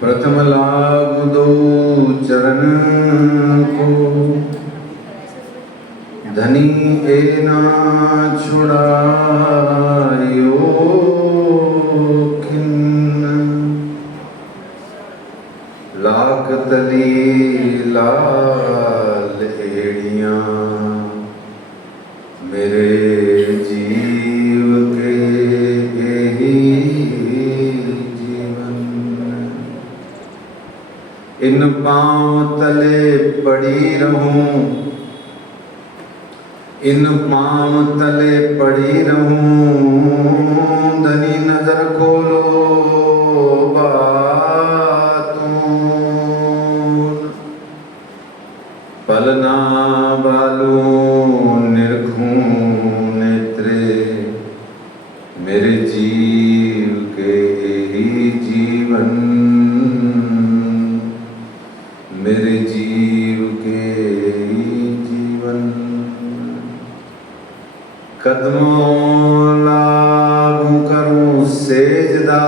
प्रथम लाभ दो चरण को, धनी एना छुड़ायो खिन्न, लाख तली लाल एड़ियां मेरे जीव के यही जीवन। इन पांव तले पड़ी रहूं, इन पांव तले पड़ी रहूं, धनी नजर खोलो बातून, पलना बालू निरखूं नेत्रे मेरे जीव के यही जीवन, मेरे जीव के यही जीवन। कदमों लागू करूं सेजदा,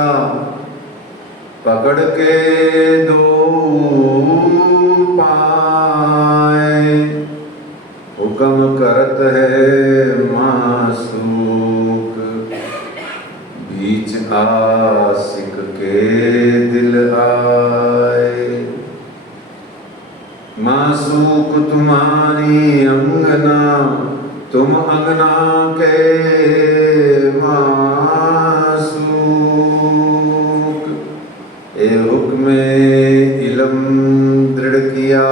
पकड़ के दो पाए, हुक्म करत है मासूक, बीच आशिक के दिल आए। मासूक तुम्हारी अंगना, तुम अंगना के मासूक, ए हुक्मे इलम दृढ़ किया,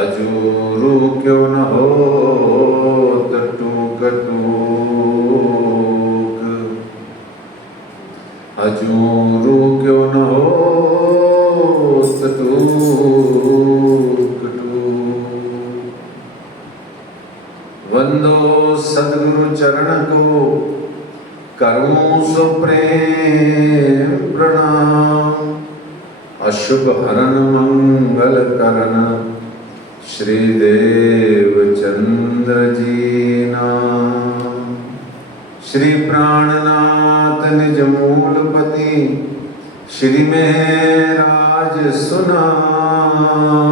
अजूरू क्यों न हो टूक टूक, अजूरू क्यों न हो टूक टूक। वंदो सद्गुरु चरण को, करूं सो प्रेम प्रणाम, अशुभ हरन मंगल करन श्री देव चंद्र जी नाम। श्री प्राणनाथ निज मूलपति, श्री महराज सुनाम,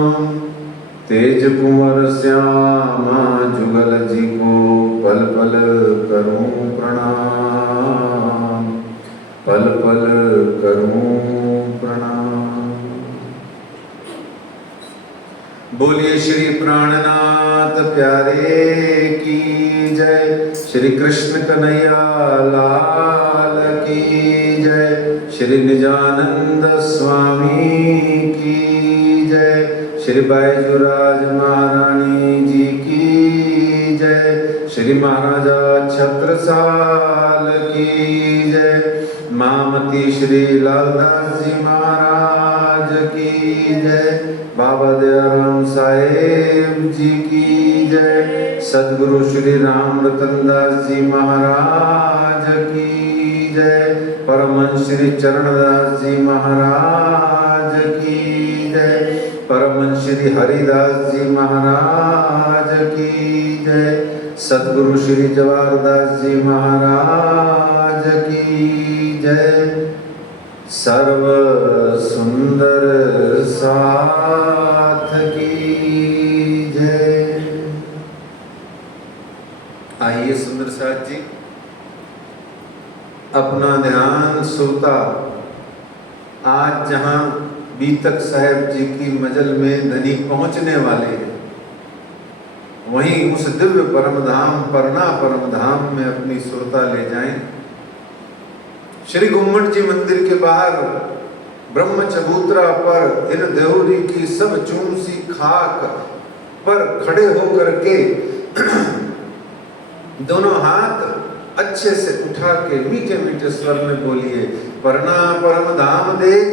तेज कुंवर श्यामा जुगल जी को पल पल करूं प्रणाम, पल पल करूं प्रणाम। बोलिए श्री प्राणनाथ प्यारे की जय, श्री कृष्ण कन्हैया लाल की जय, श्री निजानंद स्वामी की जय, श्री बैजूराज महारानी जी की जय, श्री महाराजा छत्रसाल की जय, मामती श्री लालदास जी महाराज की जय, बाबा दयाराम साहेब जी की जय, सद्गुरु श्री राम रतन दास जी महाराज की जय, परमहंस श्री चरणदास जी महाराज की जय, परमहंस श्री हरिदास जी महाराज की जय, सद्गुरु श्री जवाहरदास जी महाराज की जय। सर्व सुंदर साथ की जय। आइए सुंदर साथ जी, अपना ध्यान श्रोता आज जहां बीतक साहेब जी की मजल में धनी पहुंचने वाले हैं, वहीं उस दिव्य परम धाम परना परम धाम में अपनी सुरता ले जाएं। श्री गुम्मट जी मंदिर के बाहर ब्रह्म चबूतरा पर इन देहुरी की सब चूमसी खाक पर खड़े होकर के दोनों हाथ अच्छे से उठा के मीठे मीठे स्वर में बोलिए, परना परम धाम देख,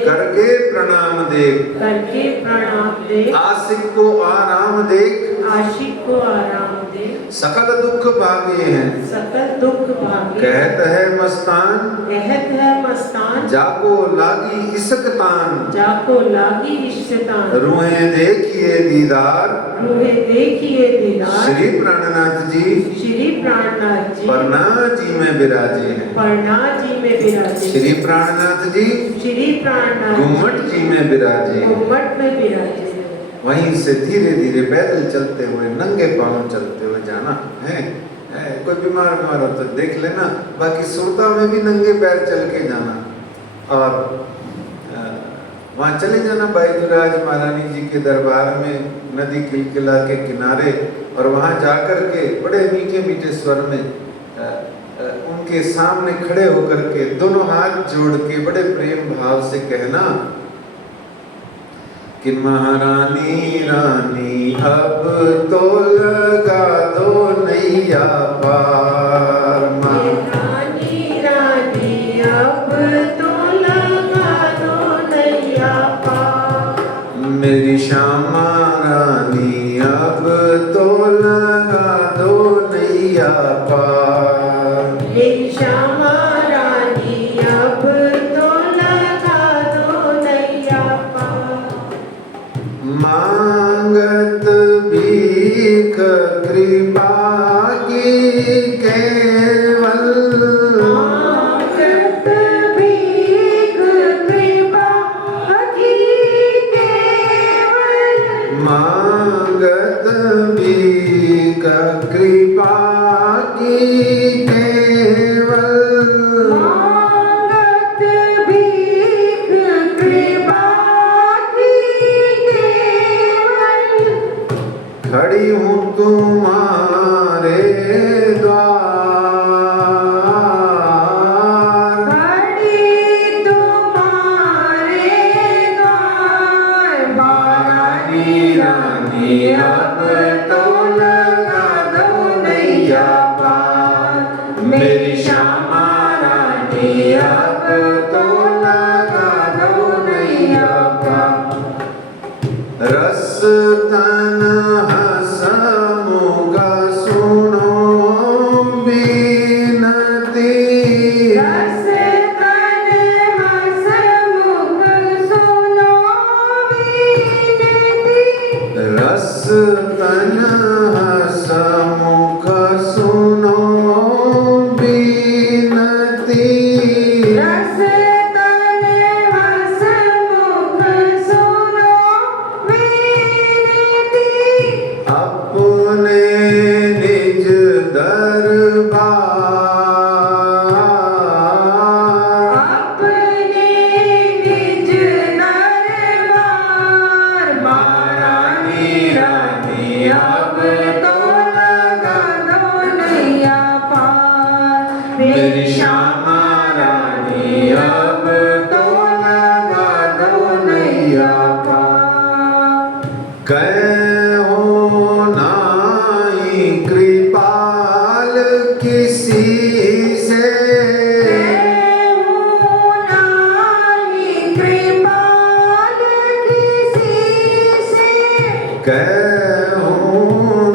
करके प्रणाम देख, करके प्रणाम देख, आशिक को आराम देख, आशिक को आराम देख, सकल दुख भागे हैं, सकल दुख भागे कहत है मस्तान कहत है मस्तान जाको लागी इसकतान जाको लागी इश्तान रूहें देखिए दीदार रूहे देखिए दीदार श्री प्राणनाथ जी श्री प्राणनाथ जी परना जी में विराजे हैं परना जी में विराजे श्री प्राणनाथ जी श्री प्राणनाथ गुम्मट जी में विराजे हैं गुम्मट में विराजे वहीं से धीरे धीरे पैदल चलते हुए नंगे पांव चलते हुए जाना है कोई बीमार हो तो देख लेना बाकी सुरता में भी नंगे पैर चल के जाना और वहाँ चले जाना बैजूराज महारानी जी के दरबार में नदी किलकिला के किनारे और वहाँ जाकर के बड़े मीठे मीठे स्वर में उनके सामने खड़े होकर के दोनों हाथ जोड़ के बड़े प्रेम भाव से कहना कि महारानी रानी अब तो लगा दो नैया पार रानी रानी अब तो लगा दो नैया पार मेरी श्यामा रानी अब तो लगा दो नैया पार मेरी श्यामा रानी अब तो लगा दो नैया पार मांगत भीख कृपा की केवल मांगत भीख कृपा की केवल मांगत भीख कृपा की केवल मांगत भीख कृपा की केवल खड़ी हूँ तुम्हारे द्वार खड़ी तुम्हारे द्वार महारानी रानी अब तो लगा दो नैया पार मेरी श्यामा रानी अब तो लगा दो नैया पार रस तन हसमुगा सुनो बीनती रस तन हसमुख सुनो बीनती रस तन हसमुख सुनो बीनती रस तन हसमुख सुनो बीनती अपने निज दरबार अपने निज दरबार महारानी रानी अब तो लगा दो नैया पार मेरी श्यामा रानी अब तो लगा दो नैया पार कहो नाई कृपाल किसी से कृपाल किसी से कहो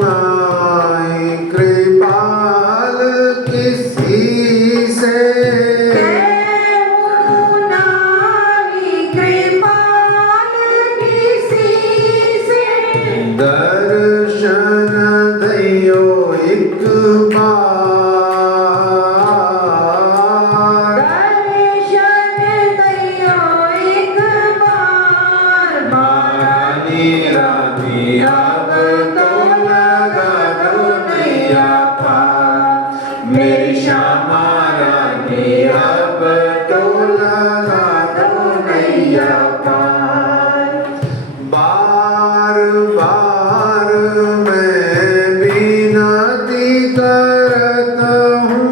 नाई कृपाल किसी से कृपाल किसी से दर्शन दयो एक बार दर्शन दयो एक बार महारानी रानी अब तो लगा दो नैया पार मेरी श्यामा रानी अब तो लगा दो नैया पार बार बार मैं विनती करता हूँ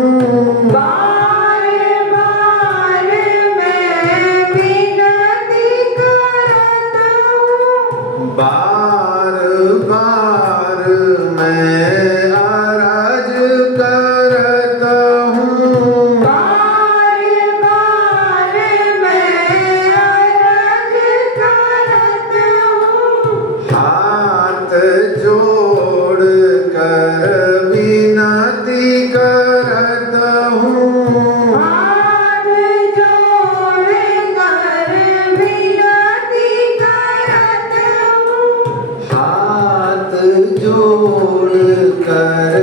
बार बार मैं विनती करता हूँ बार बार मैं अरज करता हूँ बार बार मैं अरज हूँ। हाथ जोड़ कर विनती करत हूँ। हाथ जोड़ कर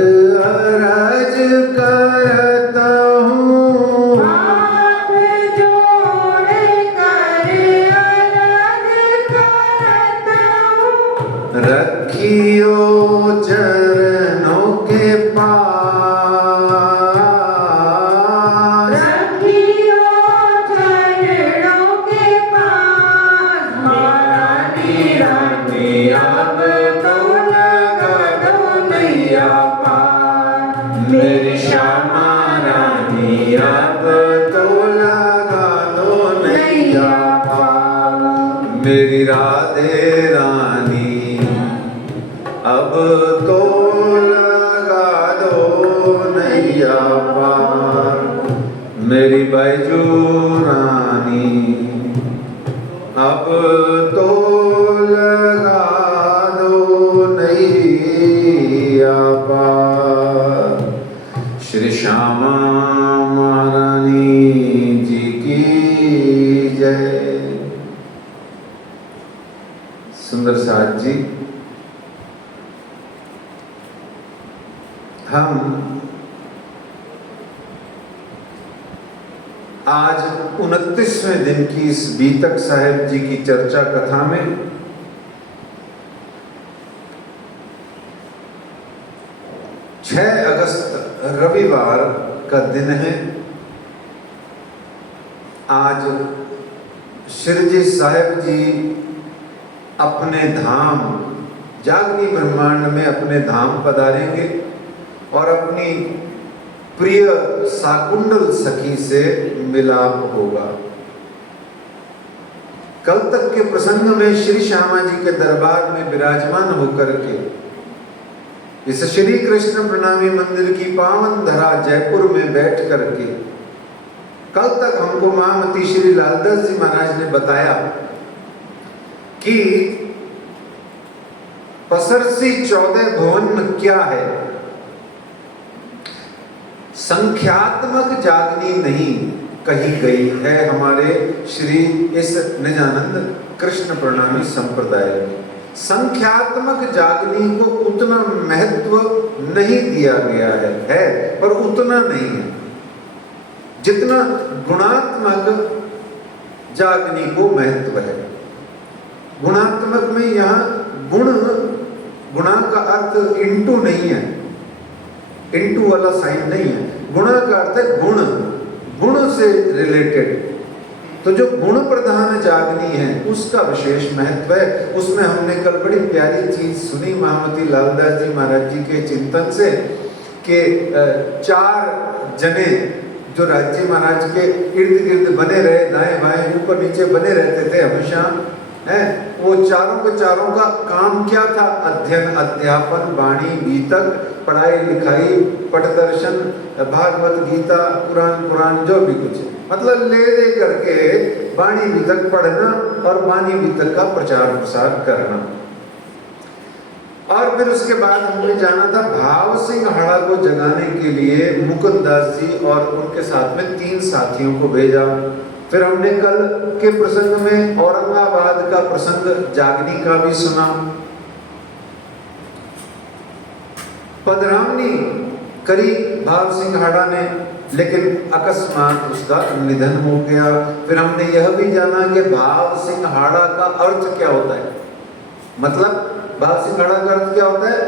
अरज करता हूँ। हाथ जोड़ कर अरज करत हूँ। रखियो चरणों के पास, रखियो चरणों के पास। महारानी रानी अब तो लगा दो नैया पार। मेरी श्यामा रानी अब तो लगा दो नैया पार। मेरी राधे रानी अब तो लगा दो नैया पार। मेरी बैजू रानी अब तो लगा दो नैया पार। श्री श्यामा महारानी जी की जय। सुंदर साथ जी, हम आज 29वें दिन की इस बीतक साहेब जी की चर्चा कथा में छह अगस्त रविवार का दिन है। आज श्री साहेब जी अपने धाम जागनी ब्रह्मांड में अपने धाम पधारेंगे और अपनी प्रिय साकुंडल सखी से मिलाप होगा। कल तक के प्रसंग में श्री श्यामा जी के दरबार में विराजमान होकर के इस श्री कृष्ण प्रणामी मंदिर की पावन धरा जयपुर में बैठ करके कल तक हमको महामती श्री लालदास जी महाराज ने बताया कि पसरसी 14 भुवन क्या है। संख्यात्मक जागनी नहीं कही गई है हमारे श्री इस निजानंद कृष्ण प्रणामी संप्रदाय में। संख्यात्मक जागनी को उतना महत्व नहीं दिया गया है पर उतना नहीं है जितना गुणात्मक जागनी को महत्व है। गुणात्मक में यहाँ गुणा का अर्थ इंटू नहीं है, इंटू वाला साइन नहीं है। गुणा का अर्थ है गुण से रिलेटेड। तो जो गुण प्रधान जागनी है उसका विशेष महत्व है। उसमें हमने कल बड़ी प्यारी चीज सुनी महामती लालदास जी महाराज जी के चिंतन से कि 4 जने जो राज्य महाराज के इर्द गिर्द बने रहे, दाएं बाएं ऊपर नीचे बने रहते थे हमेशा, है वो चारों के चारों का काम क्या था? अध्ययन, अध्यापन, वाणी, बीतक, पढ़ाई लिखाई, पट दर्शन, भागवत गीता, पुराण जो भी कुछ, मतलब ले दे करके वाणी बीतक पढ़ना और वाणी बीतक का प्रचार प्रसार करना। और फिर उसके बाद हमने जाना था भाव सिंह हड़ा को जगाने के लिए मुकुंद दास जी और उनके साथ में 3 साथियों को भेजा। फिर हमने कल के प्रसंग में औरंगाबाद का प्रसंग जागनी का भी सुना। पधरावनी करी भाव सिंह हाड़ा ने, लेकिन अकस्मात उसका निधन हो गया। फिर हमने यह भी जाना कि भाव सिंह हाड़ा का अर्थ क्या होता है। मतलब भाव सिंह हाड़ा का अर्थ क्या होता है?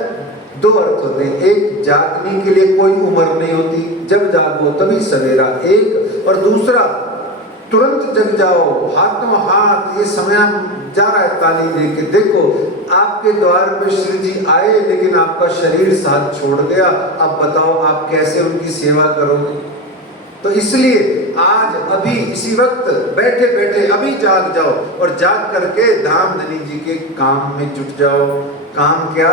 2 अर्थ होते हैं। एक, जागने के लिए कोई उम्र नहीं होती, जब जागो तभी सवेरा। एक, और दूसरा, तुरंत जग जाओ, हाथों हाथ ये समय जा रहा है ताली लेके। देखो आपके द्वार पे श्री जी आए लेकिन आपका शरीर साथ छोड़ गया, अब बताओ आप कैसे उनकी सेवा करोगे। तो इसलिए आज अभी इसी वक्त बैठे बैठे अभी जाग जाओ और जाग करके धाम धनी जी के काम में जुट जाओ। काम क्या?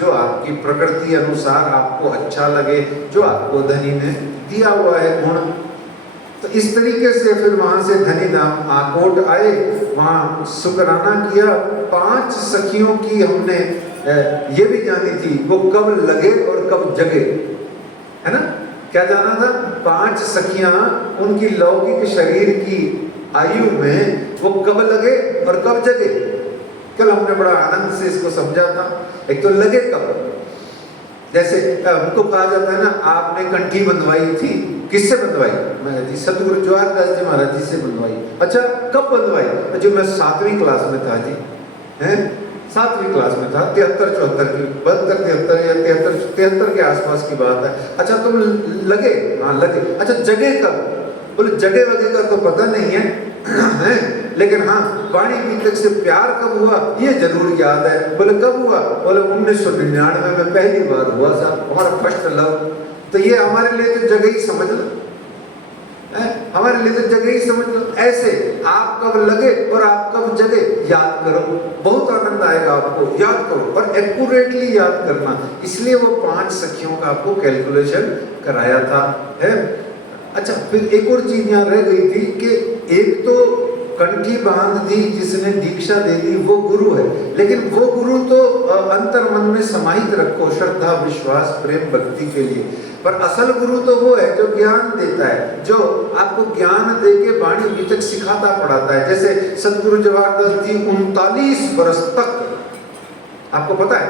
जो आपकी प्रकृति अनुसार आपको अच्छा लगे, जो आपको धनी ने दिया हुआ है गुण। तो इस तरीके से फिर वहां से धनी धाम आकोट आए, वहां शुक्राना किया। 5 सखियों की हमने ये भी जानी थी वो कब लगे और कब जगे, है ना? क्या जाना था? 5 सखियां उनकी लौकिक शरीर की आयु में वो कब लगे और कब जगे। कल हमने बड़ा आनंद से इसको समझा था। एक तो लगे कब, जैसे उनको कहा जाता है ना, आपने कंठी बंधवाई थी, किससे बंधवाई? मैं जी सतगुरु जवाहर दास जी महाराज जी से बंधवाई। अच्छा, कब बंधवाई? जो मैं 7वीं क्लास में था जी, हैं 7वीं क्लास में था, 73-74 की, 72-73 या 73 के आसपास की बात है। अच्छा, तुम लगे? हाँ लगे। अच्छा, जगे कब? बोले जगे वगे का तो पता नहीं है, हैं? लेकिन हाँ, वाणी बीतक से प्यार कब हुआ ये जरूर याद है। बोले कब हुआ? बोले 1999 में पहली बार हुआ साहब, हमारा फर्स्ट लव। तो ये हमारे लिए तो जगह ही समझ लो, हमारे लिए तो जगह ही समझ लो। ऐसे आप कब लगे और आप कब जगे याद करो, बहुत आनंद आएगा आपको। याद करो और एक्यूरेटली याद करना। इसलिए वो 5 सखियों का आपको कैलकुलेशन कराया था, है। अच्छा, फिर एक और चीज यहाँ रह गई थी कि एक तो कंठी बांध दी जिसने दीक्षा दे दी वो गुरु है, लेकिन वो गुरु तो अंतर मन में समाहित रखो श्रद्धा विश्वास प्रेम भक्ति के लिए, पर असल गुरु तो वो है जो ज्ञान देता है, जो आपको ज्ञान दे के वाणी बीतक सिखाता पढ़ाता है। जैसे सतगुरु जवाहर दास जी 39 वर्ष तक, आपको पता है?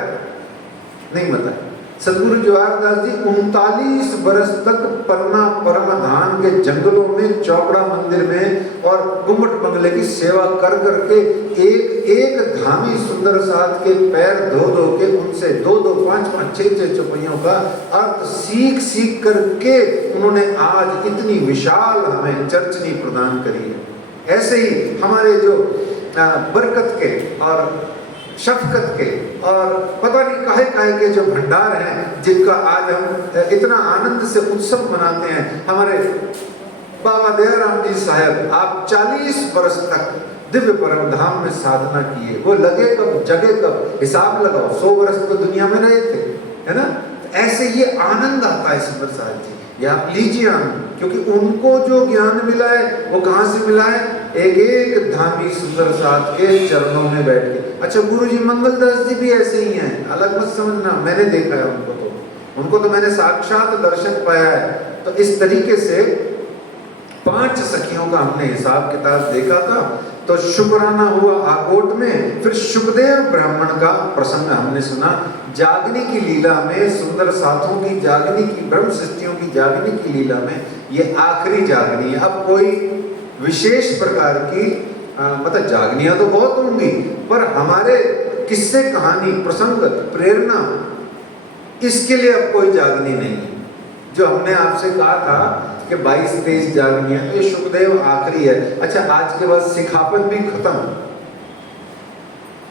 नहीं पता है? सतगुरु जवाहर दास जी 39 वर्ष तक पन्ना परमधाम के जंगलों में चौपड़ा मंदिर में और गुम्बट बंगले की सेवा कर करके एक एक धामी सुंदर साथ के पैर धो धो के उनसे 2-2, 5-5, 6-6 चौपाइयों का अर्थ सीख सीख करके उन्होंने आज इतनी विशाल हमें चर्चनी प्रदान करी है। ऐसे ही हमारे जो बरकत के और शफकत के और पता नहीं काहे काहे के जो भंडार हैं, जिनका आज हम इतना आनंद से उत्सव मनाते हैं। हमारे बाबा दयाराम जी साहब, आप 40 वर्ष तक दिव्य परम धाम में साधना किए। वो लगे कब, जगे कब, हिसाब लगाओ। 100 वर्ष तो दुनिया में रहे थे, है ना। ऐसे ये आनंद आता है सुंदर साहब जी, ये आप लीजिए आनंद, क्योंकि उनको जो ज्ञान मिला है वो कहाँ से मिला है? एक एक धामी सुंदर साथ के चरणों में बैठ के। अच्छा, गुरु जी मंगलदास जी भी ऐसे ही हैं, अलग मत समझना, मैंने देखा है उनको तो मैंने साक्षात दर्शन पाया है। तो इस तरीके से 5 सखियों का हमने हिसाब किताब देखा था। तो शुक्राना हुआ आकोट में, फिर सुखदेव ब्राह्मण का प्रसंग हमने सुना। जागनी की लीला में, सुंदर साथों की जागनी की, ब्रह्म सृष्टियों की जागनी की लीला में ये आखिरी जागनी है। अब कोई विशेष प्रकार की मतलब जागनियां तो बहुत होंगी, पर हमारे किस्से कहानी प्रसंग प्रेरणा इसके लिए अब कोई जागनी नहीं है। जो हमने आपसे कहा था कि 22-23 जागनियां, तो ये सुखदेव आखिरी है। अच्छा, आज के बाद सिखापन भी खत्म,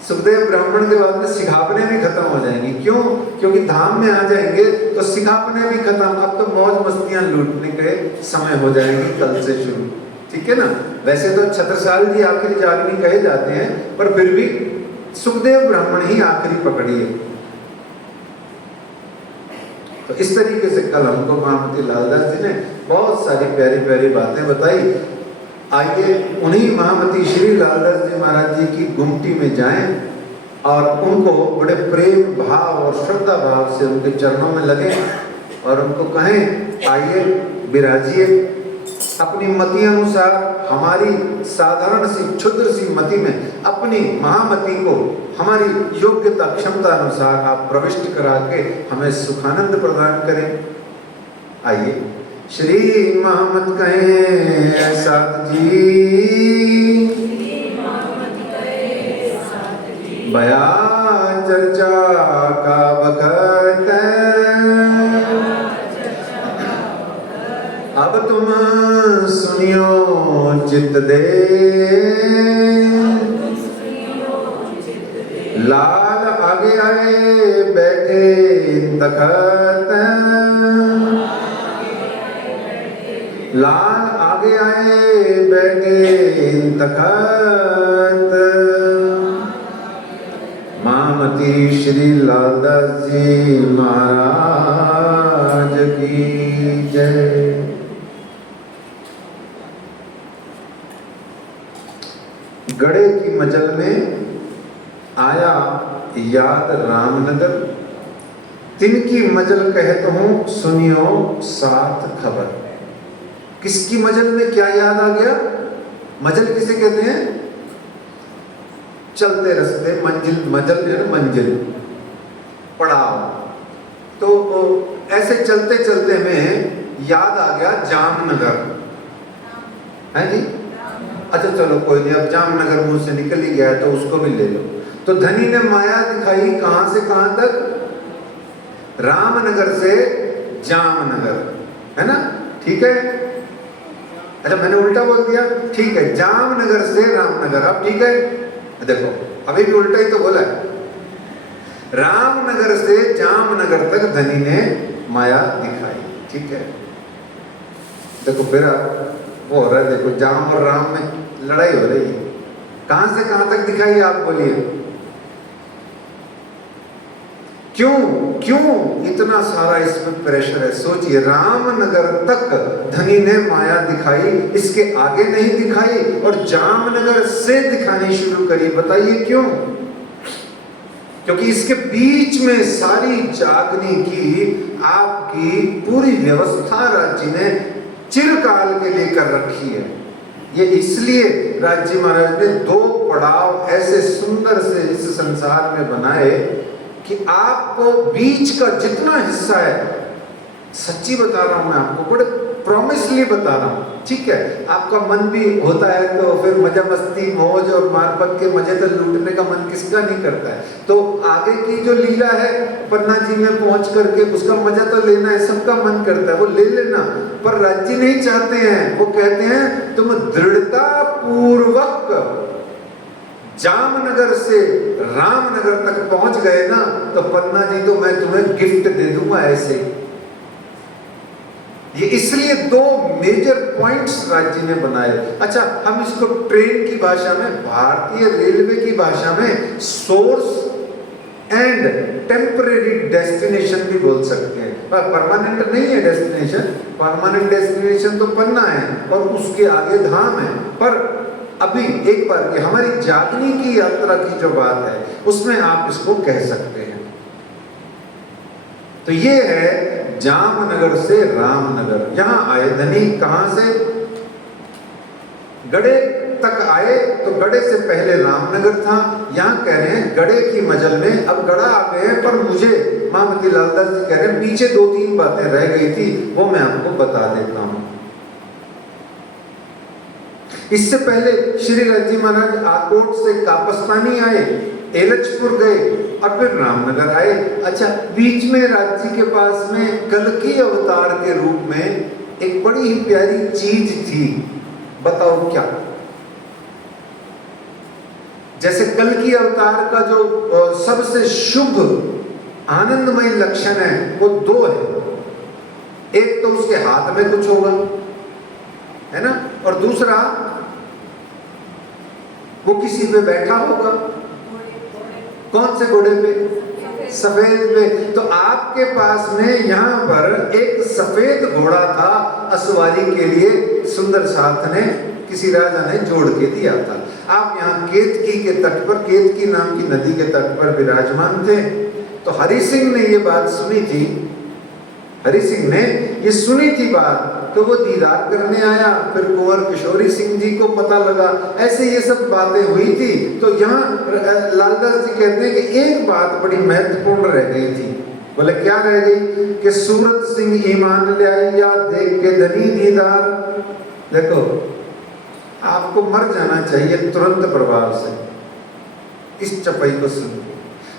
सुखदेव ब्राह्मण के बाद में सिखापने भी खत्म हो जाएंगी। क्यों? क्योंकि धाम में आ जाएंगे तो सिखापने भी खत्म। अब तो मौज मस्तियां लूटने के समय हो जाएंगी कल से शुरू, ठीक है ना। वैसे तो छत्रसाल जी आखिरी जागनी कहे जाते हैं, पर फिर भी सुखदेव ब्राह्मण ही आखिरी पकड़ी है। तो इस तरीके से कल हमको महामती लालदास जी ने बहुत सारी प्यारी प्यारी बातें बताई। आइए उन्हीं महामती श्री लालदास जी महाराज जी की गुमटी में जाएं और उनको बड़े प्रेम भाव और श्रद्धा भाव से उनके चरणों में लगे और उनको कहें, आइए विराजिए अपनी मति अनुसार, हमारी साधारण सी क्षुद्र सी मति में अपनी महामति को हमारी योग्यता क्षमता अनुसार आप प्रविष्ट करा के हमें सुखानंद प्रदान करें। आइए श्री महामत कहें साथ जी, बया चर्चा का वक्त अब तुम सुनियो चित दे, लाल आगे आए बैठे तखत, लाल आगे आए बैठे तखत। महामती श्री लालदास जी महाराज की जय। गड़े की मजल में आया याद रामनगर, तिनकी मजल कहत हूँ सुनियो साथ खबर। किसकी मजल में क्या याद आ गया? मजल किसे कहते हैं? चलते रास्ते, मंजिल, मजल है ना, मंजिल, पड़ाव। तो ऐसे चलते चलते में याद आ गया जामनगर, है जी? अच्छा चलो कोई नहीं, अब जामनगर मुंह से निकल ही गया है तो उसको भी ले लो। तो धनी ने माया दिखाई कहां से कहां तक? रामनगर से जामनगर, है ना? ठीक है। अच्छा मैंने उल्टा बोल दिया, ठीक है, जामनगर से रामनगर। अब ठीक है, देखो अभी भी उल्टा ही तो बोला है। रामनगर से जामनगर तक धनी ने माया दिखाई, ठीक है। देखो फिर वो हो रहा है, देखो जाम और राम में लड़ाई हो रही है। कहां से कहां तक दिखाई आप बोलिए? क्यों क्यों इतना सारा इसमें प्रेशर है? सोचिए, रामनगर तक धनी ने माया दिखाई, इसके आगे नहीं दिखाई और जामनगर से दिखानी शुरू करी। बताइए क्यों? क्योंकि इसके बीच में सारी जागने की आपकी पूरी व्यवस्था राज्य ने चिरकाल के लिए कर रखी है। ये इसलिए राज्य महाराज ने दो पड़ाव ऐसे सुंदर से इस संसार में बनाए कि आपको बीच का जितना हिस्सा है, सच्ची बता रहा हूं मैं आपको, बड़े प्रॉमिसली बता रहा हूं, ठीक है। आपका मन भी होता है तो फिर मजा मस्ती मौज और मारपत के मजे तो लूटने का मन किसका नहीं करता है। तो आगे की जो लीला है पन्ना जी में पहुंच करके उसका मजा तो लेना है, सबका मन करता है, वो ले लेना। पर राज्य नहीं चाहते हैं, वो कहते हैं तुम दृढ़ता पूर्वक जामनगर से रामनगर तक पहुंच गए ना, तो पन्ना जी तो मैं तुम्हें गिफ्ट दे दूंगा ऐसे। ये इसलिए दो मेजर पॉइंट्स राज्य ने बनाए। अच्छा हम इसको ट्रेन की भाषा में, भारतीय रेलवे की भाषा में सोर्स एंड टेम्परेरी डेस्टिनेशन भी बोल सकते हैं। पर परमानेंट नहीं है डेस्टिनेशन, परमानेंट डेस्टिनेशन तो पन्ना है और उसके आगे धाम है। पर अभी एक बार की हमारी जागने की यात्रा की जो बात है उसमें आप इसको कह सकते हैं। तो ये है जामनगर से रामनगर। यहां आए धनी, कहां से? गड़े तक आए, तो गड़े से पहले रामनगर था। यहां कह रहे हैं गड़े की मजल में, अब गड़ा आ गए हैं, पर मुझे महामती लालदास जी कह रहे हैं पीछे दो तीन बातें रह गई थी, वो मैं आपको बता देता हूं। इससे पहले श्री राज्य महाराज आकोट से कापस्तानी आए, एलचपुर गए और फिर रामनगर आए। अच्छा बीच में राज्य के पास में कल्कि अवतार के रूप में एक बड़ी ही प्यारी चीज थी, बताओ क्या? जैसे कल्कि अवतार का जो सबसे शुभ आनंदमय लक्षण है वो दो है। एक तो उसके हाथ में कुछ होगा, है ना, और दूसरा वो किसी पे बैठा होगा। कौन से घोड़े पे? सफेद पे। तो आपके पास में यहाँ पर एक सफेद घोड़ा था, असवारी के लिए सुंदर साथ ने किसी राजा ने जोड़ के दिया था। आप यहाँ केतकी के तट पर, केतकी नाम की नदी के तट पर विराजमान थे। तो हरि सिंह ने ये बात सुनी थी, हरि सिंह ने ये सुनी थी बात, तो वो दीदार करने आया। फिर कुंवर किशोरी सिंह जी को पता लगा, ऐसे ये सब बातें हुई थी। तो यहाँ लालदास जी कहते हैं कि एक बात बड़ी महत्वपूर्ण रह गई थी। बोले क्या रह गई? कि सूरत सिंह ईमान ले आया देख के धनी दीदार। देखो आपको मर जाना चाहिए तुरंत प्रभाव से इस चपाई को सुन।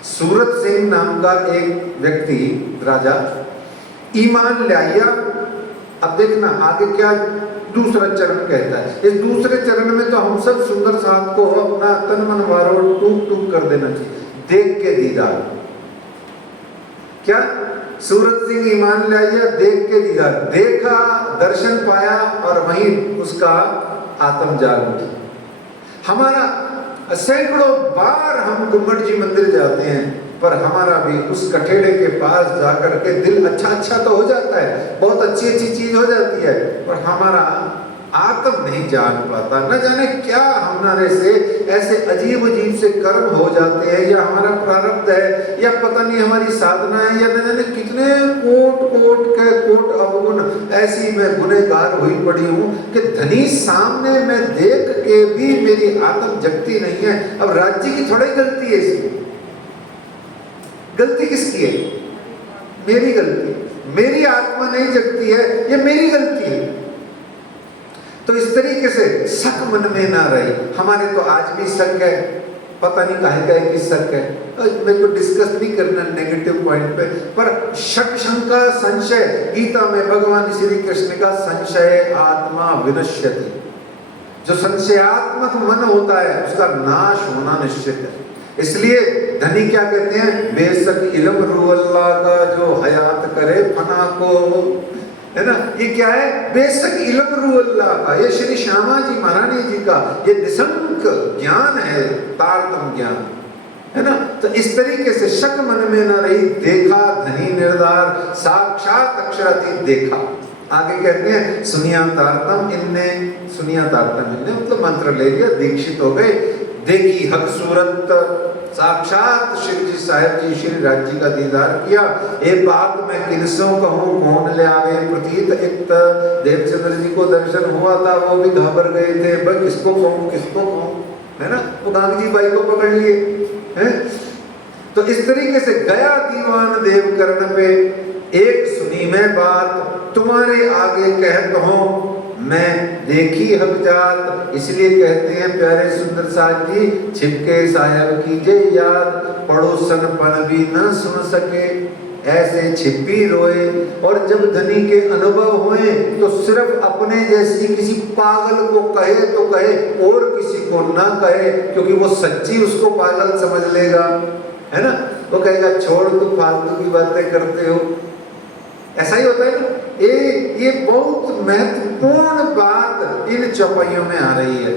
सूरत सिंह नाम का एक व्यक्ति राजा ईमान ले आया। अब देखना आगे क्या दूसरा चरण कहता है। इस दूसरे चरण में तो हम सब सुंदर साथ को अपना तन मन वारो टूक टूक कर देना चाहिए। देख के दीदार, क्या? सूरत सिंह ईमान ले आया, देख के दीदार, देखा, दर्शन पाया और वहीं उसका आत्म जाग उठी। हमारा सैकड़ों बार हम गुम्बद जी मंदिर जाते हैं, पर हमारा भी उस कठेड़े के पास जाकर के दिल अच्छा अच्छा तो हो जाता है, बहुत अच्छी अच्छी चीज हो जाती है, पर हमारा आत्म नहीं जान पाता। न जाने क्या हमारे से ऐसे अजीब अजीब से कर्म हो जाते हैं, या हमारा प्रारब्ध है, या पता नहीं हमारी साधना है, या न जाने कितने कोट अवगुण ऐसी मैं गुनहगार हुई पड़ी हूँ कि धनी सामने मैं देख के भी मेरी आत्म जगती नहीं है। अब राज्य की थोड़ी गलती है इसमें, गलती किसकी है? मेरी गलती। मेरी आत्मा नहीं जगती है, ये मेरी गलती है। तो इस तरीके से शक मन में ना रहे। हमारे तो आज भी शक है, पता नहीं काहे का कि शक है। मेरे को डिस्कस भी करना नेगेटिव पॉइंट पे, पर शक शंका संशय, गीता में भगवान श्री कृष्ण का संशय आत्मा विनश्यति, जो संशयात्मक मन होता है उसका नाश होना निश्चित है। इसलिए धनी क्या कहते हैं? बेशक इलम रूअल्लाह का जो हयात करे फना को, है ना। ये क्या है? बेशक इलम रूअल्लाह का, ये श्री श्यामा जी महारानी जी का ये निसंक ज्ञान है, तारतम ज्ञान, है ना। तो इस तरीके से शक मन में न रही, देखा धनी निर्धार, साक्षात अक्षरातीत देखा। आगे कहते हैं सुनिया तारतम इनने, सुनिया तारतम इनने मतलब मंत्र ले लिया, दीक्षित हो गए। देखी हक सूरत, साक्षात श्री जी साहेब जी श्री राज जी का दीदार किया। एक बात मैं किनसों कहूँ, कौन ले आवे प्रतीत इक्त, देवचंद्र जी को दर्शन हुआ था, वो भी घबरा गए थे, भाई किसको कहूँ किसको कहूँ, है ना। वो गांधी बाई को पकड़ लिए हैं। तो इस तरीके से गया दीवान देव कर्ण पे, एक सुनी मैं बात तुम्हारे आगे कहता हूँ, मैं देखी हक जात। इसलिए कहते हैं प्यारे सुंदर साथ जी, छिपके साहेब कीजिए याद, पड़ोसन पन भी न सुन सके, ऐसे छिपी रोए। और जब धनी के अनुभव हुए तो सिर्फ अपने जैसी किसी पागल को कहे तो कहे, और किसी को ना कहे, क्योंकि वो सच्ची उसको पागल समझ लेगा, है ना। वो कहेगा छोड़ तू फालतू की बातें करते हो, ऐसा ही होता है ना। ये बहुत महत्वपूर्ण बात इन चौपाइयों में आ रही है।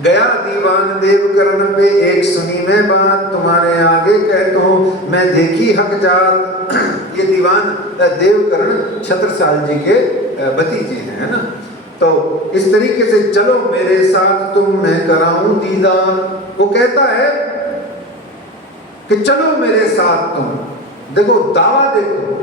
गया दीवान देव कर्ण पे, एक सुनी मैं बात तुम्हारे आगे कहता हूँ, मैं देखी हक जात। ये दीवान देव कर्ण छत्रसाल जी के भतीजे हैं, है ना। तो इस तरीके से चलो मेरे साथ तुम, मैं कराऊं दीदार। वो कहता है कि चलो मेरे साथ तुम। देखो दावा देखो,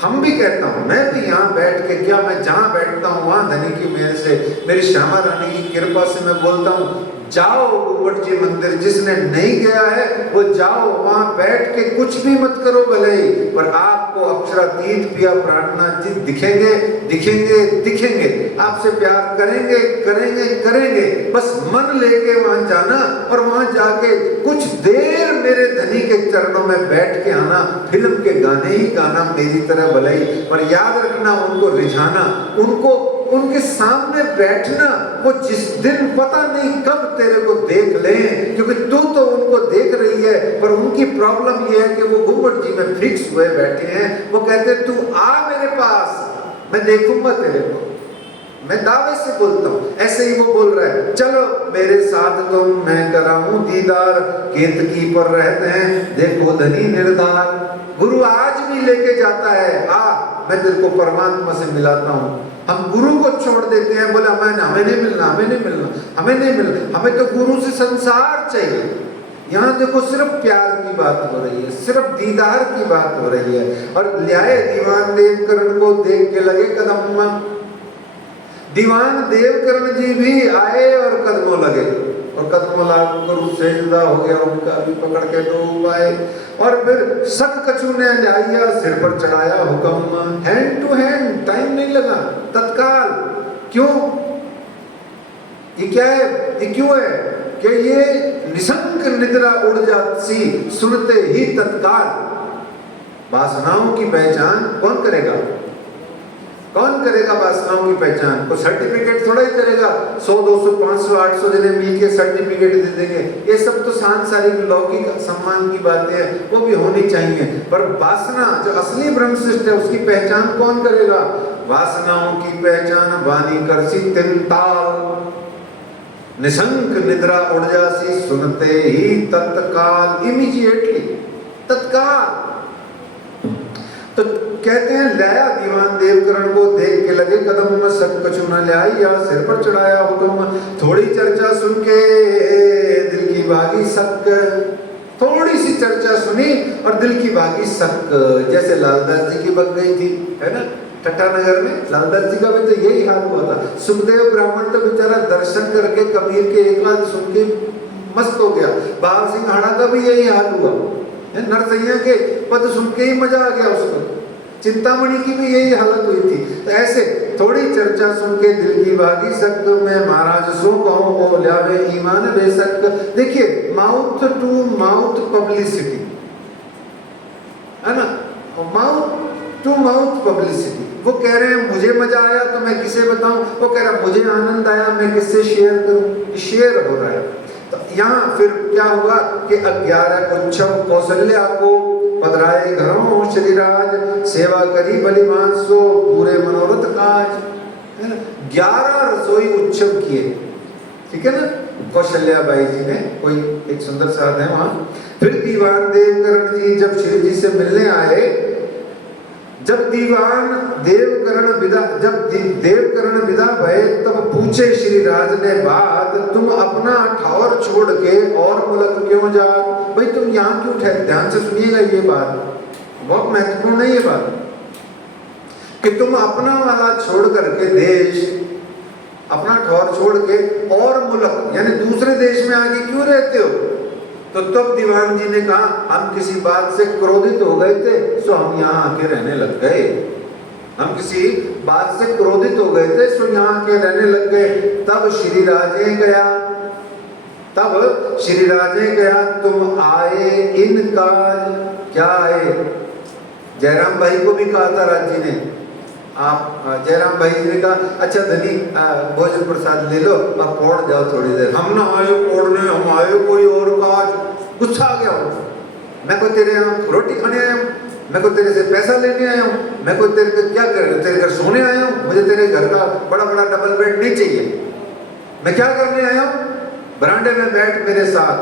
हम भी कहता हूँ, मैं भी यहाँ बैठ के क्या, मैं जहाँ बैठता हूँ वहाँ धनी की मेहर से, मेरी श्यामा रानी की कृपा से मैं बोलता हूँ, जाओ गुम्बद जी मंदिर, जिसने नहीं गया है वो जाओ, वहाँ बैठ के कुछ भी मत करो भले ही, पर आपको अक्षरातीत पिया प्राणनाथ जी दिखेंगे दिखेंगे दिखेंगे, आपसे प्यार करेंगे करेंगे करेंगे। बस मन लेके वहाँ जाना और वहाँ जाके कुछ देर मेरे धनी के चरणों में बैठ के आना, फिल्म के गाने ही गाना मेरी तरह भले ही, पर याद रखना उनको रिझाना, उनको उनके सामने बैठना। वो जिस दिन पता नहीं कब तेरे को देख लें, क्योंकि तू तो उनको देख रही है, पर उनकी प्रॉब्लम ये है कि वो गुम्बद जी में फिक्स हुए बैठे हैं। वो कहते हैं तू आ मेरे पास, मैं देखूंगा तेरे को, मैं दावे से बोलता हूँ। ऐसे ही वो बोल रहा है, चलो मेरे साथ तुम, मैं कराऊं दीदार, केतकी पर रहते हैं देखो धनी निर्धार। गुरु आज भी लेके जाता है, आ मैं तेरे को परमात्मा से मिलाता हूँ। हम गुरु को छोड़ देते हैं, बोला हमें नहीं मिलना, हमें नहीं मिलना, हमें नहीं मिलना, हमें तो गुरु से संसार चाहिए। यहाँ देखो सिर्फ प्यार की बात हो रही है, सिर्फ दीदार की बात हो रही है। और ल्याए दीवान देव कर्ण को देख के लगे कदम, दीवान देव कर्ण जी भी आए और कदमों लगे, और कदमों लागकर सेजदा हो गया उनका, भी पकड़ के डूब आए। और फिर सब कछु ने लाया, सिर पर चढ़ाया हुक्म, हैंड टू हैंड, टाइम नहीं लगा, तत्काल। क्यों? ये क्या है? ये क्यों है कि ये निसंक निद्रा उड़ जाती सुनते ही तत्काल। वासनाओं की पहचान कौन करेगा? कौन करेगा वासनाओं की पहचान? को सर्टिफिकेट थोड़ा ही करेगा, 100 200 500 800 जने मिल के सर्टिफिकेट दे देंगे। ये सब तो सांसारिक लौकिक सम्मान की बातें हैं, वो भी होनी चाहिए, पर वासना जो असली ब्रह्मशिष्ट है उसकी पहचान कौन करेगा? वासनाओं की पहचान वाणी करसी तिनताल, निसंक निद्रा उड़ जासी सुनते ही तत्काल, इमीडिएटली, तत्काल। तो कहते हैं लाया दीवान देवकरण को, देख के लगे कदम में सब कछु न लाई, या सिर पर चढ़ाया हुक्म। थोड़ी चर्चा सुन के दिल की भागी शक, थोड़ी सी चर्चा सुनी और दिल की भागी शक। जैसे लालदास जी की बक गई थी, है ना, टट्टानगर में। लालदास जी का भी तो यही हाल हुआ था। सुखदेव ब्राह्मण तो बेचारा दर्शन करके कबीर के एक बात सुन के मस्त हो गया। बाल सिंघाड़ा का भी यही हाल हुआ। नरसैया के पद सुन के ही मजा आ गया उसको। चिंतामणि की भी यही हालत हुई थी। तो ऐसे थोड़ी चर्चा सुन के दिल की भागी शक, मैं महाराज सो कहूं हो ल्यावे ईमान बेशक। देखिए, माउथ टू माउथ पब्लिसिटी, है ना, माउथ टू माउथ पब्लिसिटी। वो कह रहे हैं मुझे मजा आया तो मैं किसे बताऊं, वो कह रहा है मुझे आनंद आया मैं किससे शेयर करूं। शेयर हो रहा है। तो यहाँ फिर क्या हुआ कि 11 उच्छव कौशल्या को पधराए घरों श्रीराज, सेवा करी बलिमान सो पूरे मनोरथ काज, है ना। 11 रसोई उत्सव किए, ठीक है ना, कौशल्या बाई जी ने। कोई एक सुंदर साथ है वहां। फिर दीवान देवकरण जी जब श्री जी से मिलने आए, जब देवकरण विदा भय, तब पूछे श्री राज ने बात, तुम अपना ठौर छोड़ के और मुल्क क्यों जा। भाई तुम यहाँ क्यों ठहरे। ध्यान से सुनिएगा, ये बात बहुत महत्वपूर्ण है। ये बात कि तुम अपना वाला छोड़ करके देश, अपना ठौर छोड़ के और मुल्क यानी दूसरे देश में आके क्यों रहते हो। तो तब दीवान जी ने कहा हम किसी बात से क्रोधित हो गए थे, सो हम यहाँ आके रहने लग गए। हम किसी बात से क्रोधित हो गए थे, सो यहाँ आके रहने लग गए। तब श्री राजे गया, तुम आए इन काज। क्या आए। जयराम भाई को भी कहा था राज जी ने, आप जयराम भाई जी ने कहा अच्छा धनी भोजन प्रसाद ले लो, अब पौड़ जाओ थोड़ी देर। हम ना आए पौड़ने, हम आए कोई और काज। गुस्सा आ गया हूँ, मैं को तेरे यहाँ रोटी खाने आया हूँ, मैं को तेरे से पैसा लेने आया हूँ, मैं को तेरे को क्या कर तेरे घर सोने आया हूँ। मुझे तेरे घर का बड़ा बड़ा डबल बेड नहीं चाहिए। मैं क्या करने आया हूँ। बरामदे में बैठ मेरे साथ,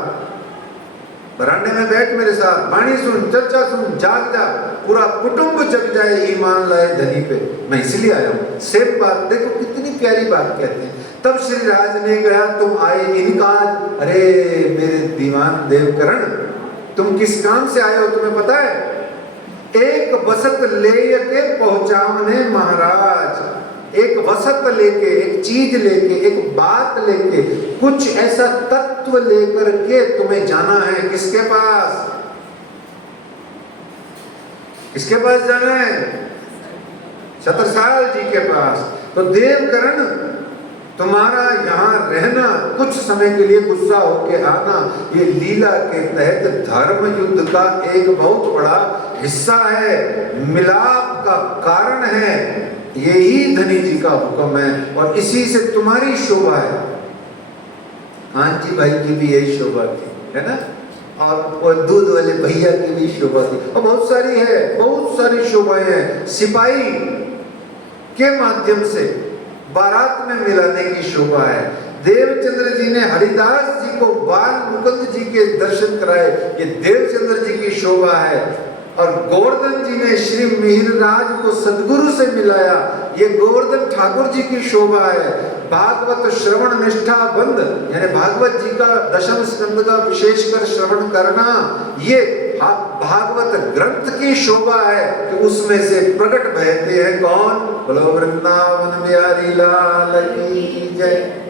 बरामदे में बैठ मेरे साथ, वाणी सुन, चर्चा सुन, जाग जा, पूरा कुटुंब जग जाए, ईमान लाए धनी पे। मैं इसलिए आया हूँ। सेम बात देखो कितनी प्यारी बात कहते हैं। तब श्री राज ने कहा तुम आए इन काज। अरे मेरे दीवान देवकरण, तुम किस काम से आए हो तुम्हें पता है। एक वसत ले के पहुंचावने महाराज, एक वसत लेके, एक चीज लेके, एक बात लेके, कुछ ऐसा तत्व लेकर के तुम्हें जाना है। किसके पास, किसके पास जाना है। छत्रसाल जी के पास। तो देवकरण तुम्हारा यहाँ रहना, कुछ समय के लिए गुस्सा होके आना, ये लीला के तहत धर्म युद्ध का एक बहुत बड़ा हिस्सा है, मिलाप का कारण है। यही धनी जी का हुक्म है और इसी से तुम्हारी शोभा है। कांची भाई की भी यही शोभा थी, है ना, और दूध वाले भैया की भी शोभा थी, और बहुत सारी है, बहुत सारी शोभाएं हैं। सिपाही के माध्यम से बारात में मिलाने की शोभा है। देवचंद्र जी ने हरिदास जी को बाल मुकुंद जी के दर्शन कराए, ये देवचंद्र जी की शोभा है। और गोवर्धन जी ने श्री मिहिरराज को सदगुरु से मिलाया, ये गोवर्धन ठाकुर जी की शोभा है। भागवत श्रवण निष्ठा बंद, यानी भागवत जी का दशम स्कंद का विशेषकर श्रवण करना, ये भागवत ग्रंथ की शोभा है कि उसमें से प्रकट बहते हैं कौन। बोलो वृंदावन बिहारी लाल की जय।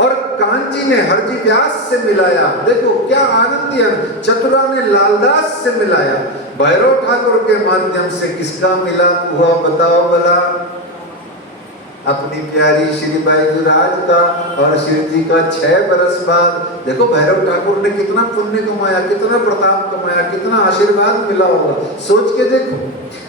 और कांची ने हरजी व्यास से मिलाया, देखो क्या आनंद है। चतुरा ने लालदास से मिलाया, भैरव ठाकुर के माध्यम से किसका मिला हुआ बताओ भला। अपनी प्यारी श्री बैजूराज का और श्री जी का 6 बरस बाद। देखो भैरव ठाकुर ने कितना पुण्य कमाया, कितना प्रताप कमाया, कितना आशीर्वाद मिला होगा, सोच के देखो।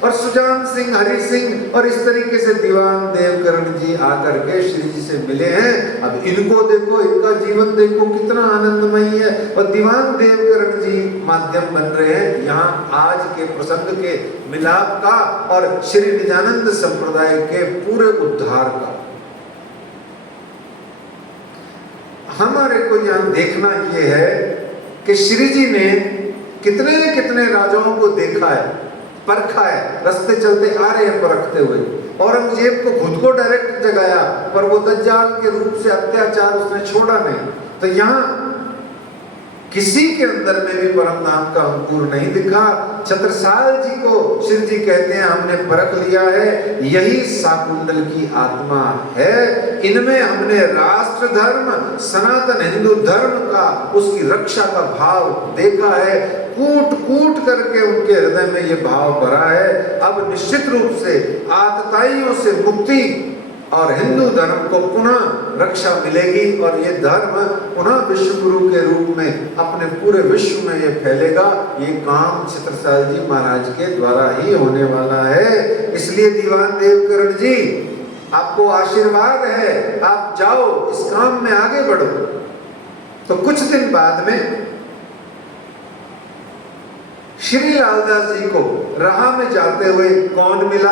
और सुजान सिंह, हरि सिंह और इस तरीके से दीवान देवकरण जी आकर के श्री जी से मिले हैं। अब इनको देखो, इनका जीवन देखो कितना आनंदमयी है। और दीवान देवकरण जी माध्यम बन रहे हैं यहाँ आज के प्रसंग के मिलाप का और श्री निजानंद संप्रदाय के पूरे उद्धार का। हमारे को यहाँ देखना ये है कि श्री जी ने कितने कितने राजाओं को देखा है, परखा है, रास्ते चलते आ रहे हैं परखते हुए। औरंगजेब को खुद को डायरेक्ट जगाया, पर वो दज्जाल के रूप से अत्याचार उसने छोड़ा नहीं। तो यहाँ किसी के अंदर में भी परम नाम का अंकुर नहीं दिखा। छत्रसाल जी को शिव जी कहते हैं हमने परख लिया है, यही शाकुंतल की आत्मा है। इनमें हमने राष्ट्र धर्म, सनातन हिंदू धर्म का, उसकी रक्षा का भाव देखा है। कूट कूट करके उनके हृदय में ये भाव भरा है। अब निश्चित रूप से आतताइयों से मुक्ति और हिंदू धर्म को पुनः रक्षा मिलेगी और ये धर्म पुनः विश्व गुरु के रूप में अपने पूरे विश्व में ये फैलेगा। ये काम छत्रसाल जी महाराज के द्वारा ही होने वाला है। इसलिए दीवान देवकरण जी आपको आशीर्वाद है, आप जाओ इस काम में आगे बढ़ो। तो कुछ दिन बाद में श्री लालदास जी को राह में जाते हुए कौन मिला?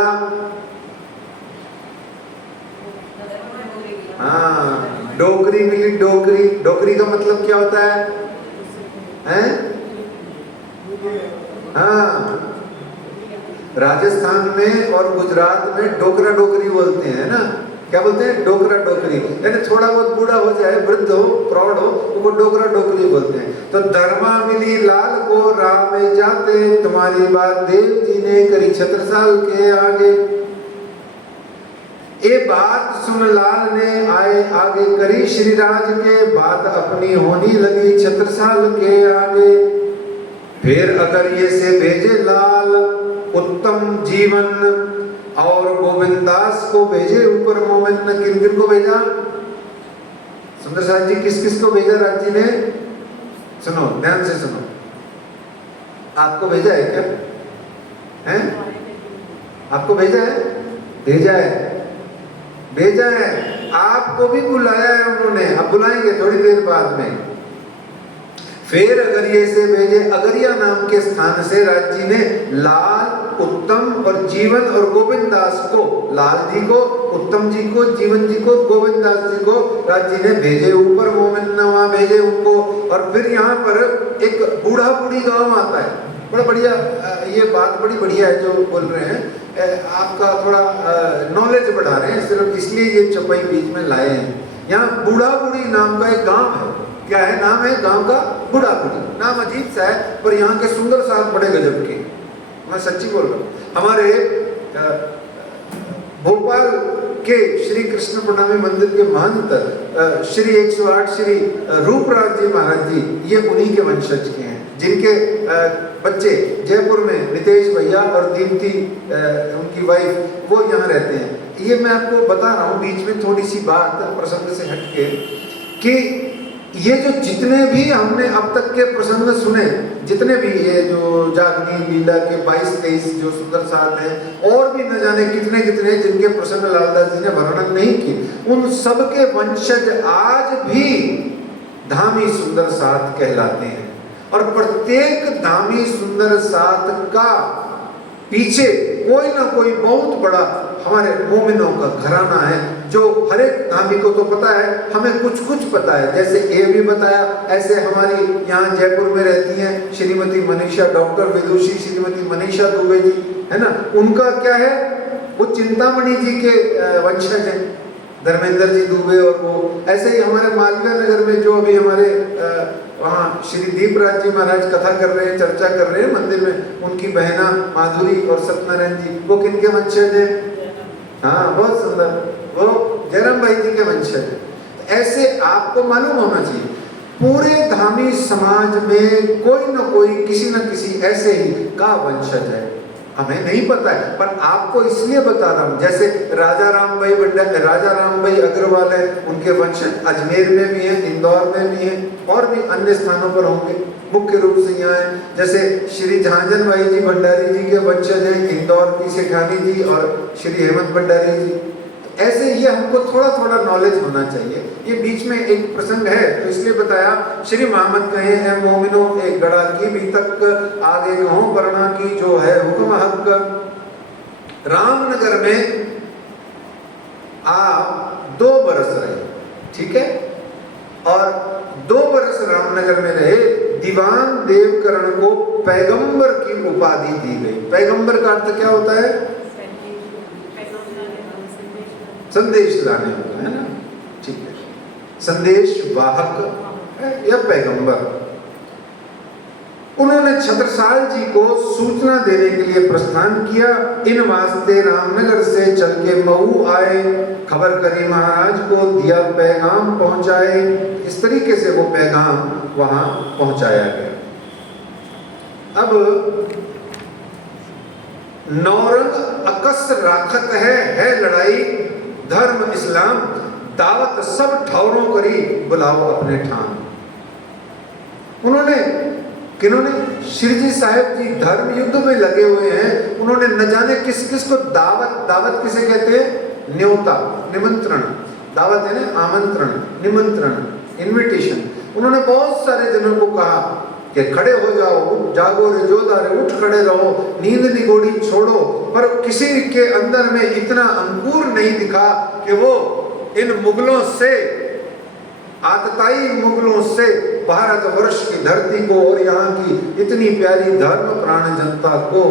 हाँ, डोकरी मिली। डोकरी, डोकरी का मतलब क्या होता है? हैं? हाँ, राजस्थान में और गुजरात में डोकरा डोकरी बोलते हैं ना। क्या बोलते हैं? डोकरा डोकरी। यानी थोड़ा बहुत बूढ़ा हो जाए, वृद्ध हो, प्रौढ़ हो, तो वो डोकरा डोकरी बोलते हैं। तो धर्मा मिली लाल को राह में जाते, तुम्हारी बात देव जी ने करी छत्रसाल के आगे। ये बात सुन लाल ने आए आगे करी श्री राज के, बात अपनी होनी लगी छत्रसाल के आगे। फिर अगर ये से भेजे लाल उत्तम जीवन, और गोविंदास को भेजे ऊपर मोमिन। किन किन को भेजा? सुंदर साहब जी किस किस को भेजा राज जी ने? सुनो, ध्यान से सुनो। आपको भेजा है क्या? हैं? आपको भेजा है? भेजा है, भेजा है। आपको भी बुलाया है उन्होंने, अब बुलाएंगे थोड़ी देर बाद में। फिर अगरिये से भेजे, अगरिया नाम के स्थान से राज जी ने लाल, उत्तम और जीवन और गोविंदास को, लाल जी को, उत्तम जी को, जीवन जी को, गोविंदास जी को राज जी ने भेजे ऊपर मोमिन, वहां भेजे उनको। और फिर यहाँ पर एक बूढ़ा बूढ़ी गांव आता है। बड़ा बढ़िया, ये बात बड़ी बढ़िया है जो बोल रहे हैं। आपका थोड़ा नॉलेज बढ़ा रहे हैं, सिर्फ इसलिए ये चौपाई बीच में लाए हैं। यहाँ बूढ़ा बूढ़ी नाम का एक गांव है। क्या है नाम? है गांव का बूढ़ा बूढ़ी। नाम अजीब सा है, पर यहाँ के सुंदर साहब बड़े गजब के। मैं सच्ची बोल रहा हूँ। हमारे भोपाल के श्री कृष्ण प्रणामी मंदिर के महंत श्री 108 श्री रूपराज जी महाराज जी, ये उन्हीं के वंशज के हैं, जिनके बच्चे जयपुर में नितेश भैया और दीप्ति उनकी वाइफ, वो यहाँ रहते हैं। ये मैं आपको बता रहा हूँ बीच में थोड़ी सी बात प्रसंग से हटके, कि ये जो जितने भी हमने अब तक के प्रसंग सुने, जितने भी ये जो जागनी लीला के 22-23 जो सुंदर साथ हैं, और भी न जाने कितने कितने जिनके प्रसंग लालदास जी ने वर्णन नहीं किए, उन सब के वंशज आज भी धामी सुंदर साथ कहलाते हैं। और प्रत्येक धामी सुंदर साथ का पीछे कोई ना कोई बहुत बड़ा हमारे मोमिनों का घराना है, जो हर एक धामी को तो पता है, हमें कुछ कुछ पता है। जैसे ये भी बताया, ऐसे हमारी यहाँ जयपुर में रहती हैं श्रीमती मनीषा, डॉक्टर विदुषी श्रीमती मनीषा दुबे जी, है ना। उनका क्या है? वो चिंतामणि जी के वंशज हैं, धर्मेंद्र जी दुबे। और वो ऐसे ही हमारे मालवीय नगर में जो अभी हमारे वहाँ श्री दीपराज जी महाराज कथा कर रहे हैं, चर्चा कर रहे हैं मंदिर में, उनकी बहना माधुरी और सत्यनारायण जी, वो किनके वंशज हैं? हाँ, बहुत सुंदर, वो जयराम भाई जी के वंशज हैं। ऐसे आपको मालूम होना चाहिए, पूरे धामी समाज में कोई ना कोई किसी न किसी ऐसे ही का वंशज है। हमें नहीं पता है, पर आपको इसलिए बता रहा हूँ। जैसे राजा राम भाई अग्रवाल है, उनके वंशज अजमेर में भी हैं, इंदौर में भी हैं, और भी अन्य स्थानों पर होंगे, मुख्य रूप से यहाँ है। जैसे श्री झांझन भाई जी भंडारी जी के वंशज हैं, इंदौर की सेठानी जी और श्री हेमंत भंडारी जी। ऐसे ये हमको थोड़ा थोड़ा नॉलेज होना चाहिए। ये बीच में एक प्रसंग है तो इसलिए बताया। श्री मोहम्मद कहे हैं मोमिनो एक गड़ा की भी तक, आगे कहो वरना की जो है हुक्म हक। रामनगर में आप 2 बरस रहे, ठीक है, और 2 बरस वर्ष रामनगर में रहे, दीवान देवकरण को पैगंबर की उपाधि दी गई। पैगंबर का अर्थ क्या होता है? संदेश लाने वाला, है ना? ठीक है, संदेश वाहक है या पैगंबर। उन्होंने छत्रसाल जी को सूचना देने के लिए प्रस्थान किया। इन वास्ते रामनगर से चल के महू आए, खबर करी महाराज को, दिया पैगाम पहुंचाए। इस तरीके से वो पैगाम वहां पहुंचाया गया। अब नौरंग अकस राखत है लड़ाई, धर्म इस्लाम दावत सब ठौरों करी, बुलाओ अपने ठान। उन्होंने किन्होंने? श्री जी साहब जी धर्म युद्ध में लगे हुए हैं। उन्होंने न जाने किस किस को दावत किसे कहते हैं? न्योता, निमंत्रण। दावत है ना, आमंत्रण, निमंत्रण, इनविटेशन। उन्होंने बहुत सारे जनों को कहा कि खड़े हो जाओ, जागो रे जोधारे, उठ खड़े रहो, नींद निगोड़ी छोड़ो। पर किसी के अंदर में इतना अंकुर नहीं दिखा कि वो इन मुगलों से, आतताई मुगलों से भारतवर्ष की धरती को और यहाँ की इतनी प्यारी धर्म प्राण जनता को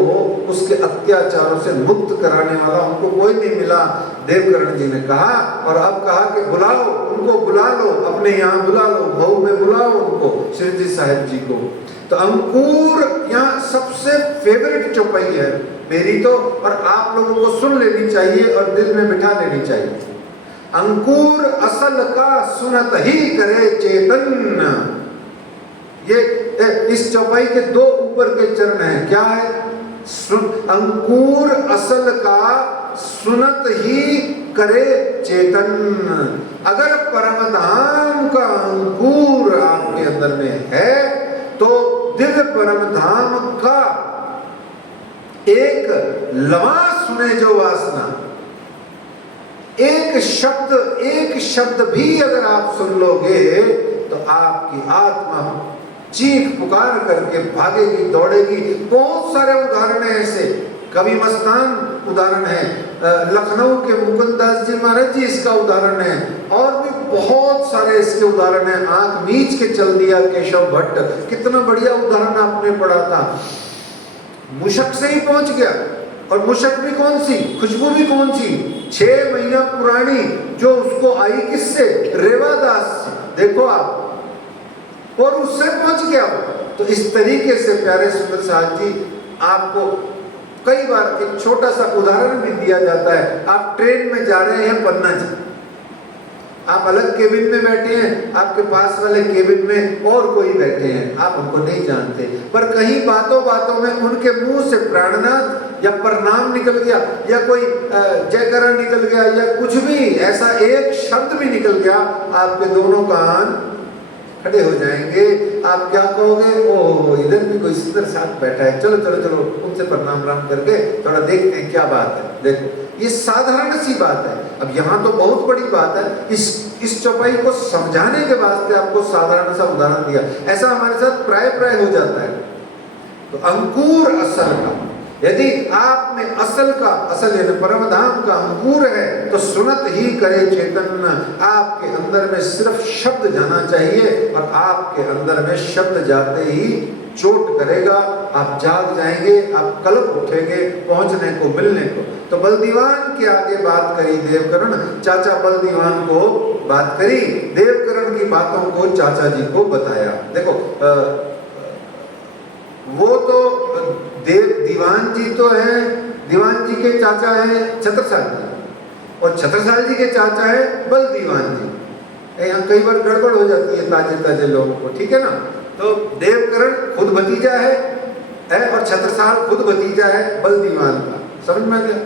उसके अत्याचारों से मुक्त कराने वाला उनको कोई नहीं मिला। देवकरण जी ने कहा, और अब कहा कि बुलाओ, उनको बुला लो, अपने यहाँ बुला लो, महू में बुलाओ उनको, श्री जी साहब जी को। तो अंकुर यहाँ सबसे फेवरेट चौपाई है मेरी तो, और आप लोगों को सुन लेनी चाहिए और दिल में बिठा लेनी चाहिए। अंकुर असल का सुनत ही करे चेतन। ये इस चौपाई के दो ऊपर के चरण हैं। क्या है? अंकुर असल का सुनत ही करे चेतन। अगर परम धाम का अंकुर आपके अंदर में है तो दिव्य परम धाम का एक लवा सुने जो वासना, एक शब्द भी अगर आप सुन लोगे तो आपकी आत्मा चीख पुकार करके भागेगी, दौड़ेगी। बहुत सारे उदाहरण हैं ऐसे। कवि मस्तान उदाहरण है, लखनऊ के मुकुंदास जी महाराज जी इसका उदाहरण है, और भी बहुत सारे इसके उदाहरण हैं। आंख मीच के चल दिया केशव भट्ट, कितना बढ़िया उदाहरण आपने पढ़ा था। मुशक से ही पहुंच गया, और मुशक भी कौन सी, खुशबू भी कौन सी, 6 महीना पुरानी, जो उसको आई किससे? रेवादास से। देखो आप, और उससे पहुंच गया। तो इस तरीके से प्यारे सुंदर साहब जी, आपको कई बार एक छोटा सा उदाहरण भी दिया जाता है। आप ट्रेन में जा रहे हैं पन्ना जी, आप अलग केबिन में बैठे हैं, आपके पास वाले केबिन में और कोई बैठे हैं, आप उनको नहीं जानते, पर कहीं बातों बातों में उनके मुंह से प्राणनाथ या प्रणाम निकल गया, या कोई जयकरा निकल गया, या कुछ भी ऐसा एक शब्द भी निकल गया, आपके दोनों कान खड़े हो जाएंगे। आप क्या कहोगे? ओह, इधर भी कोई सुंदर साथ बैठा है, चलो चलो चलो उनसे प्रणाम राम करके थोड़ा देखते हैं क्या बात है। देखो, ये साधारण सी बात है। अब यहाँ तो बहुत बड़ी बात है। इस चौपाई को समझाने के वास्ते आपको साधारण सा उदाहरण दिया। ऐसा हमारे साथ प्राय हो जाता है। तो अंकुर असल का, यदि आप में असल यानी परम धाम का अंकुर है तो सुनत ही करे चेतन। आपके अंदर में सिर्फ शब्द जाना चाहिए, और आपके अंदर में शब्द जाते ही चोट करेगा, आप जाग जाएंगे, आप कल्प उठेंगे पहुंचने को, मिलने को। तो बलदीवान के आगे बात करी देवकरण, चाचा बलदीवान को बात करी, देवकरण की बातों को चाचा जी को बताया। देखो, वो तो दीवान जी तो है, दीवान जी के चाचा है छत्रसाल जी, और छत्रसाल जी के चाचा है बलदीवान जी। यहाँ कई बार गड़बड़ हो जाती है ताजे लोगों को, ठीक है ना। तो देवकरण खुद भतीजा है, और छत्रसाल खुद भतीजा है बलदीवान का। समझ में आ गया?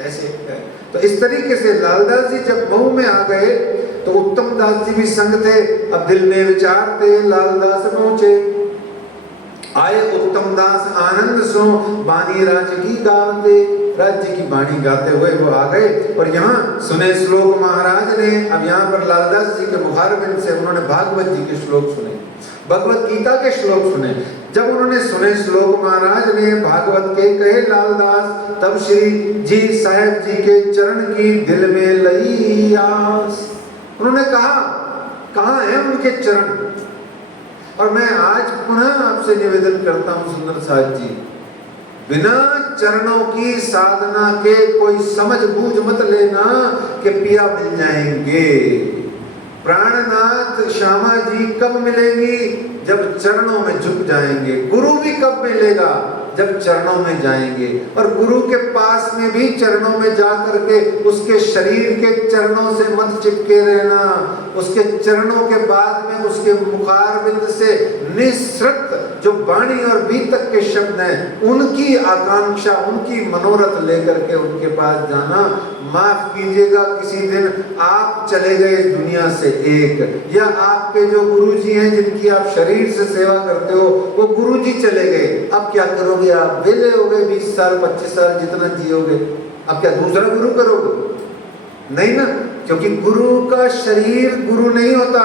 ऐसे है। तो इस तरीके से लालदास जी जब महू में आ गए तो उत्तम दास जी भी संग थे। अब दिल में विचार थे, लालदास पहुंचे, आए उत्तम दास आनंद सो बानी राज की गाते, राज्य की बाणी गाते हुए वो आ गए। और यहाँ सुने श्लोक महाराज ने। अब यहाँ पर लालदास जी के मुखारबिंद से उन्होंने भागवत जी के श्लोक सुने, भगवत गीता के श्लोक सुने। जब उन्होंने सुने श्लोक महाराज ने भागवत के, कहे लालदास, तब श्री जी साहब जी के चरण की दिल में लई आस। उन्होंने कहा, कहाँ है उनके चरण? और मैं आज पुनः आपसे निवेदन करता हूं सुंदर साथ जी, बिना चरणों की साधना के कोई समझ बूझ मत लेना कि पिया मिल जाएंगे। प्राणनाथ श्यामा जी कब मिलेंगी? जब चरणों में झुक जाएंगे। गुरु भी कब मिलेगा? जब चरणों में जाएंगे। और गुरु के पास में भी चरणों में जा करके उसके शरीर के चरणों से मत चिपके रहना, उसके चरणों के बाद में उसके मुखारबिंद से निःसृत जो वाणी और बीतक के शब्द हैं उनकी आकांक्षा, उनकी मनोरथ लेकर के उनके पास जाना। माफ कीजिएगा, किसी दिन आप चले गए इस दुनिया से एक, या आपके जो गुरुजी हैं जिनकी आप शरीर से सेवा करते हो वो गुरुजी चले गए, अब क्या करोगे? आप वेले हो गए, 20 साल 25 साल जितना जियोगे, अब क्या दूसरा गुरु करोगे? नहीं ना, क्योंकि गुरु का शरीर गुरु नहीं होता,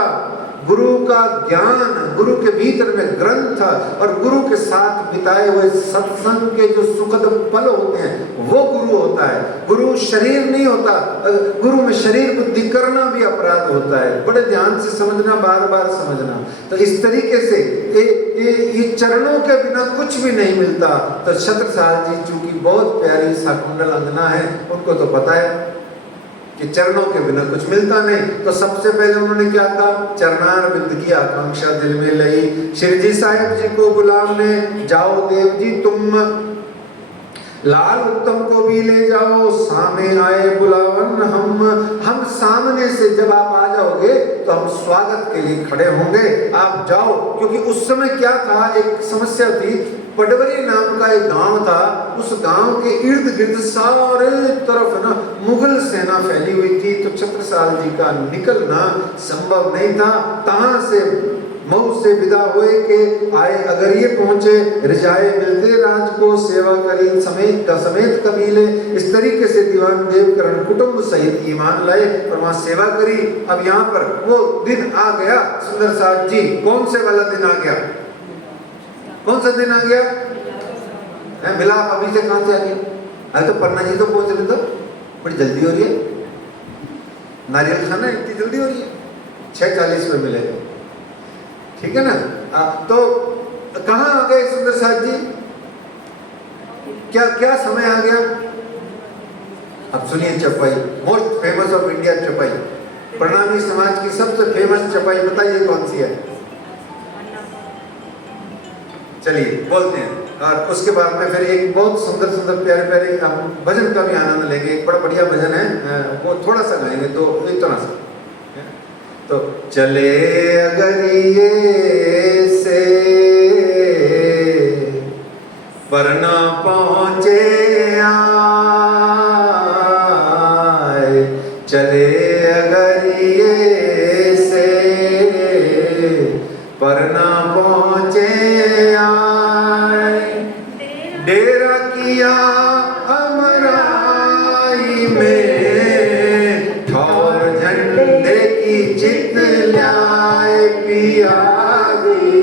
गुरु का ज्ञान, गुरु के भीतर में ग्रंथ और गुरु के साथ बिताए हुए सत्संग के जो सुखद पल होते हैं वो गुरु होता है। गुरु शरीर नहीं होता, गुरु में शरीर बुद्धि करना भी अपराध होता है। बड़े ध्यान से समझना, बार बार समझना। तो इस तरीके से ये चरणों के बिना कुछ भी नहीं मिलता। तो छत्रसाल जी चूंकि बहुत प्यारी शाकुंतल अंगना है, उनको तो पता है कि चरणों के बिना कुछ मिलता नहीं। तो सबसे पहले उन्होंने क्या कहा? चरणार बिंद की आकांक्षा दिल में लाई। श्री जी साहिब जी को बुलाने जाओ, देव जी तुम लाल उत्तम को भी ले जाओ, सामने आए बुलावन हम सामने से जब आप आ जाओगे तो हम स्वागत के लिए खड़े होंगे, आप जाओ। क्योंकि उस समय क्या था, एक समस्या थी। पडवरी नाम का एक गांव था, उस गांव के इर्द गिर्द सारे तरफ ना मुगल सेना फैली हुई थी। तो छत्रसाल जी का निकलना संभव नहीं था। तहां से मऊ से विदा हुए के आए अगर ये पहुंचे, रिजाए मिलते राज को सेवा करी समेत कबीले। इस तरीके से दीवान देवकरण कुटुंब सहित ईमान लाए और वहां सेवा करी। अब यहाँ पर वो दिन आ गया सुंदर साथ जी। कौन से वाला दिन आ गया? कौन सा दिन आ गया? मिलाप अभी से कहां से आ गया? अरे तो पन्ना जी तो पहुंच रहे, तो बड़ी जल्दी हो रही है। नारियल खाना इतनी जल्दी हो रही है? 6:40 में मिलेगा, ठीक है ना? तो कहाँ आ गए सुंदर साथ जी? क्या क्या समय आ गया? अब सुनिए, चपाई, मोस्ट फेमस ऑफ इंडिया चपाई, प्रणामी समाज की सबसे फेमस चपाई बताइए कौन सी है? चलिए बोलते हैं। और उसके बाद में फिर एक बहुत सुंदर सुंदर प्यारे प्यारे हम भजन का भी आनंद लेंगे। एक बड़ा बढ़िया भजन है, वो थोड़ा सा गाएंगे, तो इतना सा। तो चले अगरिये से पर न पहुँचे आए, चले अगरिये से पर न पहुँचे आए, डेरा किया अमराई में, ठौर झंडे की चित ल्याए पिया दी,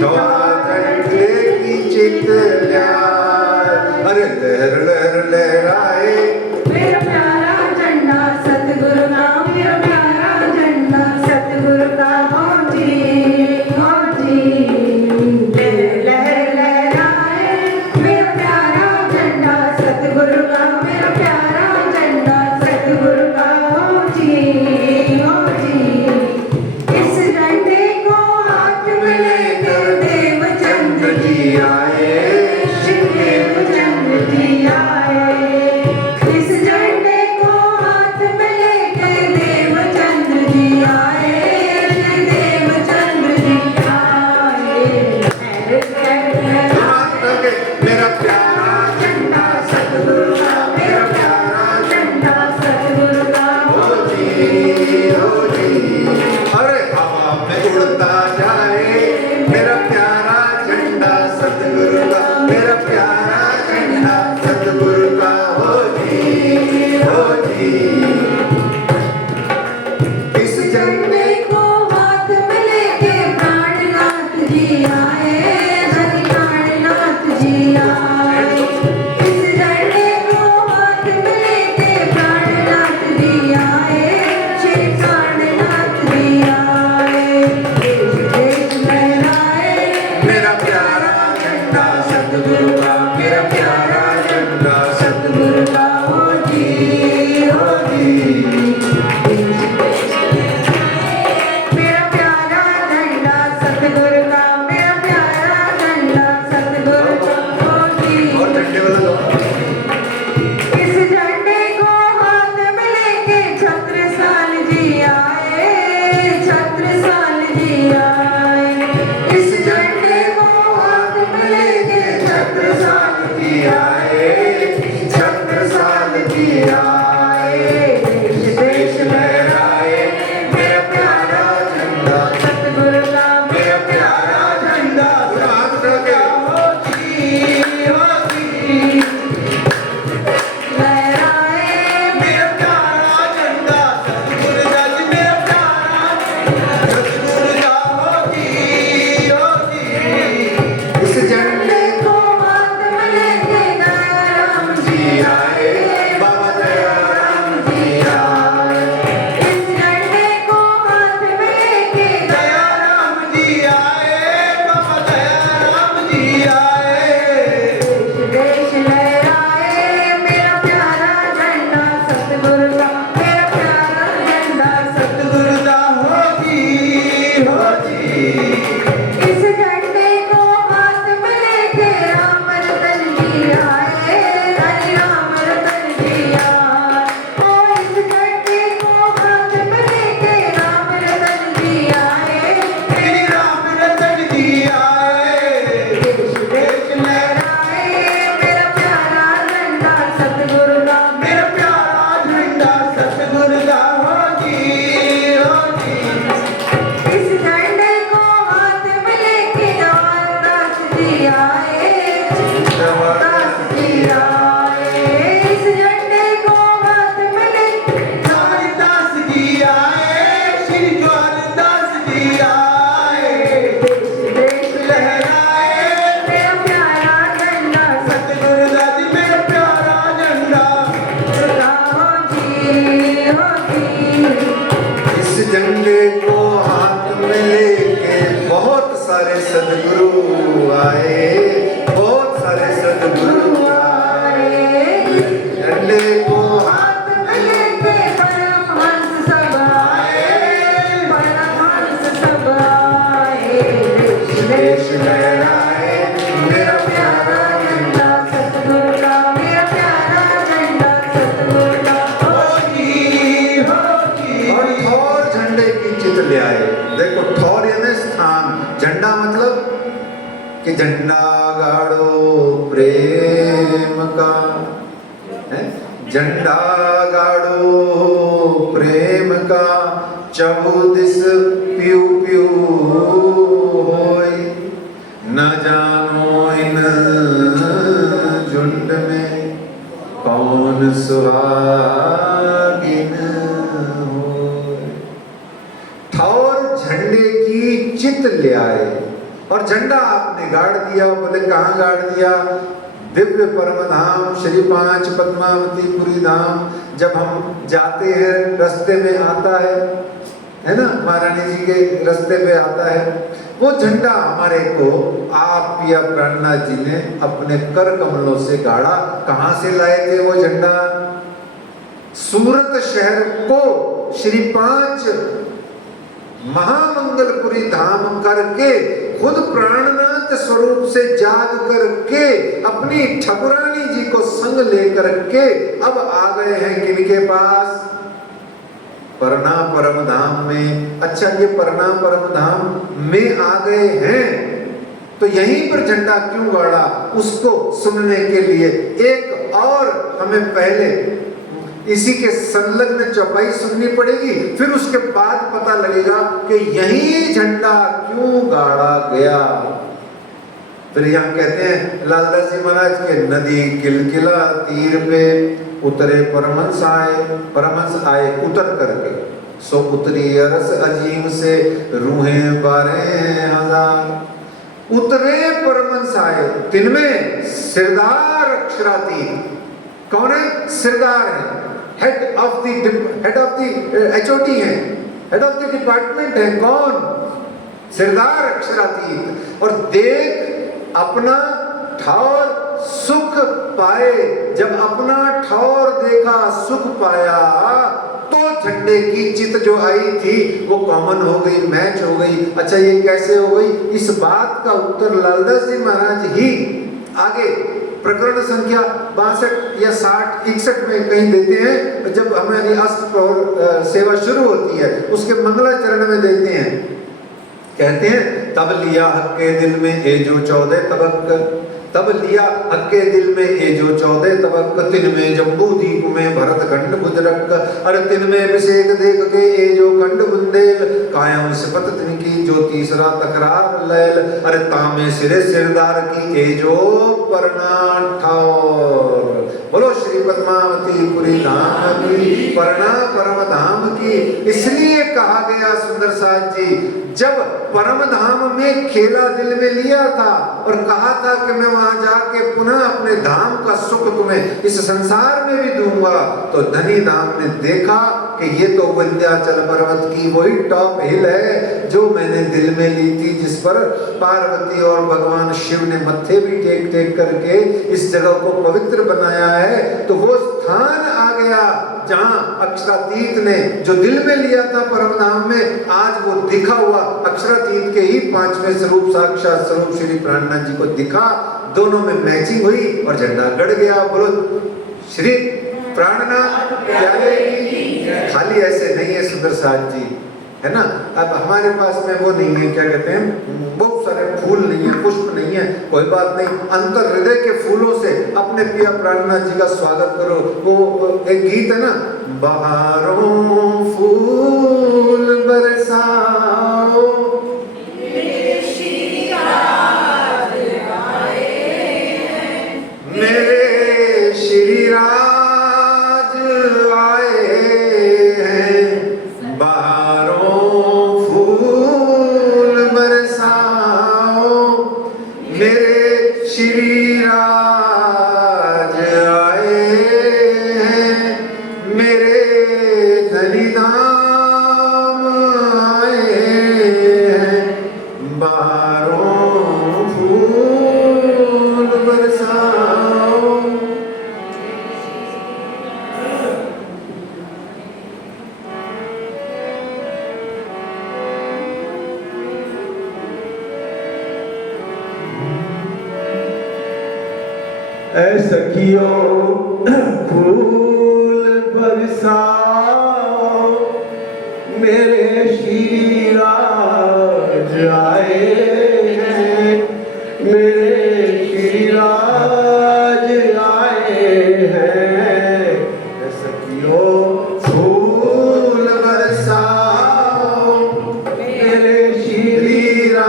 ठौर झंडे की चित ल्याए। अरे लहर लहर लहराए मेरा प्यारा झंडा सतगुरु का, मेरा प्यारा झंडा सतगुरु का। लहर लहर लहराए मेरा प्यारा झंडा झंडे को हाथ में लेके बहुत सारे सदगुरु आए, बहुत सारे सदगुरु आए। झंडे को हाथ में लेके परमहंस सब आए, परमहंस सब आए। देश लहराए मेरा प्यारा झंडा सतगुरु का, मेरा प्यारा झंडा सतगुरु का। होगी होगी। और ठौर झंडे की चित ले आए। देखो ठौर यानी स्थान, झंडा मतलब कि झंडा गाड़ो प्रेम का, है? झंडा गाड़ो प्रेम का, चबुदिस प्यू प्यू होय, न जानो इन झुंड में कौन सुहागिन होय। ठौर झंडे की चित ले आए और झंडा आपने गाड़ दिया। बोले कहाँ गाड़ दिया? दिव्य परम धाम श्री पांच पद्मावतीपुरी धाम। जब हम जाते हैं रास्ते में आता है ना, महारानी जी के रास्ते पे आता है वो झंडा, हमारे को आप या प्राणनाथ जी ने अपने कर कमलों से गाड़ा। कहाँ से लाए थे वो झंडा? सूरत शहर को श्री पांच महामंगलपुरी धाम करके खुद प्राणनाथ स्वरूप से जाग करके अपनी ठकुरानी जी को संग लेकर के अब आ गए हैं किनके पास? परना परम धाम में। अच्छा, ये परना परम धाम में आ गए हैं तो यहीं पर झंडा क्यों गाड़ा, उसको सुनने के लिए एक और हमें पहले इसी के संलग्न चौपाई सुननी पड़ेगी, फिर उसके बाद पता लगेगा कि यही झंडा क्यों गाड़ा गया। फिर यहाँ कहते हैं लालदास जी महाराज के नदी किलकिला तीर पे उतरे परमहंस आए। परमहंस आए उतर करके, सो उतरी अरस अजीम से रूहें 12,000। उतरे परमहंस आए, तिनमें सिरदार अक्षरातीत। कौन है? सिरदार है, हेड ऑफ द HOD है, हेड ऑफ द डिपार्टमेंट है। कौन? सिरदार अक्षरातीत। और देख अपना ठौर सुख पाए। जब अपना ठौर देखा सुख पाया तो झंडे की चित जो आई थी वो कॉमन हो गई, मैच हो गई। अच्छा, ये कैसे हो गई? इस बात का उत्तर लालदास जी महाराज ही आगे प्रकरण संख्या 62 या 60 61 में कहीं देते हैं। जब हमारी अष्टप्रहर सेवा शुरू होती है उसके मंगलाचरण में देते हैं, कहते हैं तब लिया हक के दिल में ए जो 14 तबक, तब लिया हक के दिल में ए जो 14 तबक, तिन में जम्बू दीप में भरत खंड बुजरक, अरे तिन में अभिषेक देख के ए जो खंड बुंदेल, कायम सिपत तिन की जो तीसरा तकरार लैल, अरे तामे सिरे सिरदार की ए जो परना ठौर। बोलो श्री पद्मावतीपुरी धाम की, परना परम धाम की। इसलिए कहा गया सुंदर साथ जी, जब परम धाम में खेला दिल में लिया था और कहा था कि मैं वहां जाके पुनः अपने धाम का सुख तुम्हें इस संसार में भी दूंगा, तो धनी धाम ने देखा कि ये तो विंध्याचल पर्वत की वही टॉप हिल है जो मैंने दिल में ली थी, जिस पर पार्वती और भगवान शिव ने मत्थे भी टेक टेक करके इस जगह को पवित्र बनाया है। तो वो स्थान आ गया जहां अक्षरातीत ने जो दिल में लिया था परम धाम में, आज वो दिखा हुआ अक्षरातीत के ही 5वें स्वरूप साक्षात स्वरूप श्री प्राणनाथ जी को दिखा। दोनों में मैचिंग हुई और झंडा गड़ गया। बोलो श्री प्राणनाथ प्यारे की। खाली ऐसे नहीं है सुंदर साथ जी, है ना। अब हमारे पास में वो नहीं है, क्या कहते हैं, बहुत सारे फूल नहीं है, पुष्प नहीं है, कोई बात नहीं, अंतर हृदय के फूलों से अपने पिया प्राणनाथ जी का स्वागत करो। वो एक गीत है ना, बहारों फूल बरसाओ मेरे श्री राज आए हैं, बहारों फूल बरसाओ मेरे श्री राज आए हैं, मेरे धनी ऐ सखियों फूल बरसाओ मेरे श्रीराज आए हैं, मेरे श्रीराज आए हैं। ऐ सखियों फूल बरसाओ मेरे श्रीराज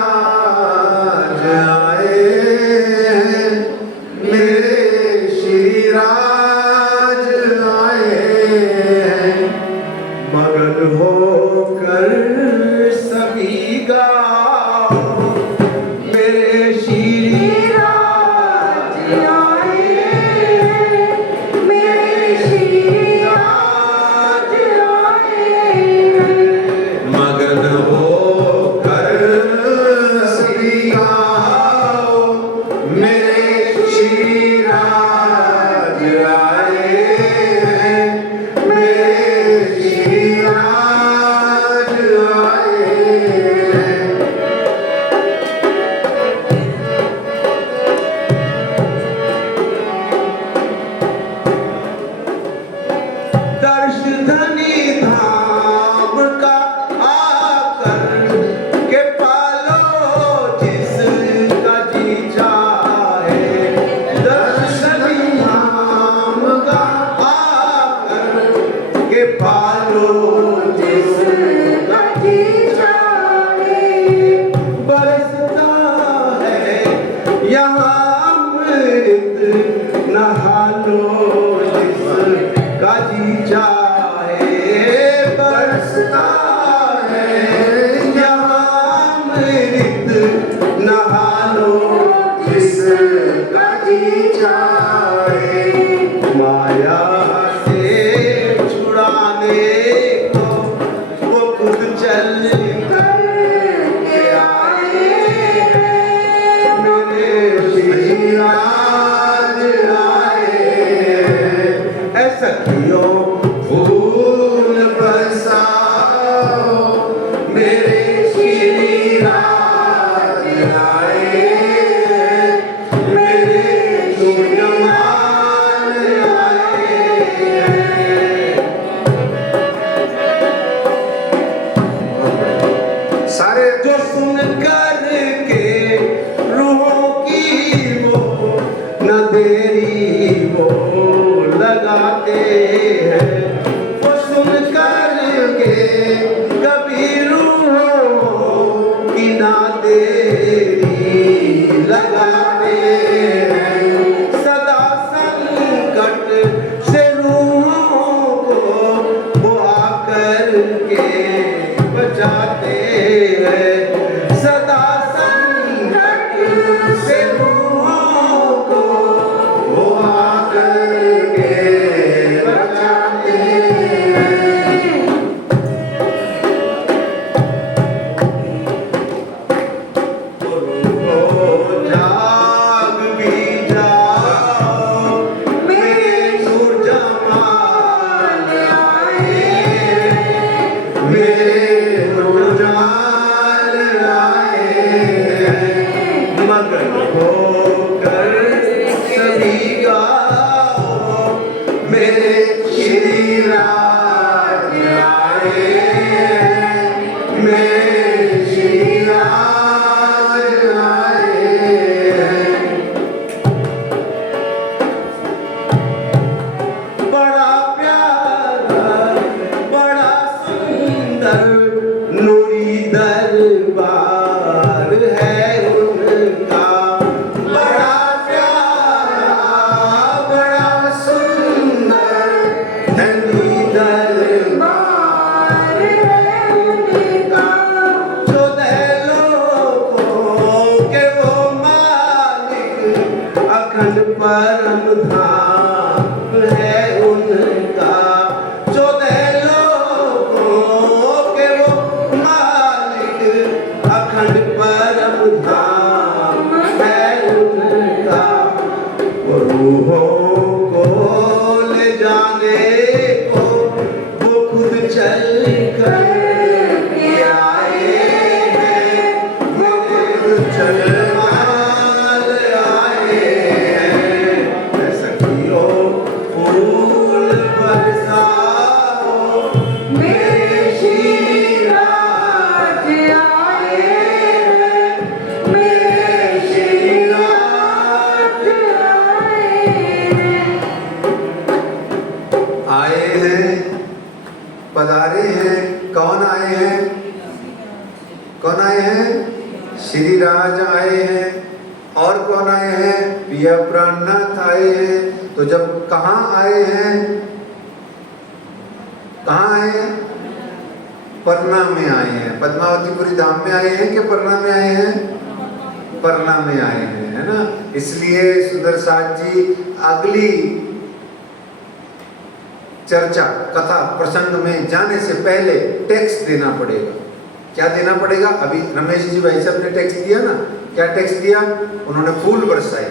आए हैं, मेरे श्रीराज आए हैं। मगन होकर सभी गाओ मेरे श्रीराज आए हैं, मेरे श्रीराज आए हैं। मगन होकर सभी गाओ मेरे श्रीराज आए हैं, मेरे श्रीराज आए हैं। दर्श धनी धाम का आकर के पालो जिसका जी चाहे। दर्श धनी धाम का आकर के पालो जिसका जी चाहे। बरसता है यहाँ अमृत नहा लो जिसका जी चाहे। बरसता है यहाँ अमृत नहा लो जिसका जी चाहे। माया से छुड़ाने को वो खुद चल करके आए हैं, मेरे श्रीराज आए हैं। ऐ सखियों फूल बरसाओ मेरे श्रीराज आए हैं, मेरे जमाल आए हैं। सारे जो सुन कर के रूहों की वो न देरी वो लगाते हैं। वो सुन कर के कभी रूहों की ना देरी लगाते हैं। सदा संकट से रूहों को वो आकर के बचाते हैं। सदा संकट से रूहों को वो आकर के बचाते हैं। जाग भी जाओ मेरे नूर जमाल आए हैं, मेरे रुझान आए हैं। मगन होकर सभी गाओ मेरे श्रीराज आए हैं, मेरे श्रीराज आए हैं। बड़ा प्यारा बड़ा सुंदर नूरी दरबार है उनका। बड़ा प्यारा बड़ा सुंदर नूरी दरबार बार है उनका। जो लोगों के वो मालिक अखंड परम धाम है उनका। जो लोगों के कौन आए हैं? कौन आए हैं? श्री राज आए हैं। और कौन आए हैं? पिया प्राणनाथ आए हैं। तो जब कहाँ आए हैं? कहाँ आए हैं? परना में आए हैं। पद्मावतीपुरी धाम में आए हैं कि परना में आए हैं? परना में आए हैं, है ना। इसलिए सुंदर साथ जी अगली चर्चा कथा प्रसंग में जाने से पहले टैक्स देना पड़ेगा। क्या देना पड़ेगा? अभी रमेश जी भाई साहब ने टैक्स दिया ना। क्या टैक्स दिया? उन्होंने फूल बरसाए,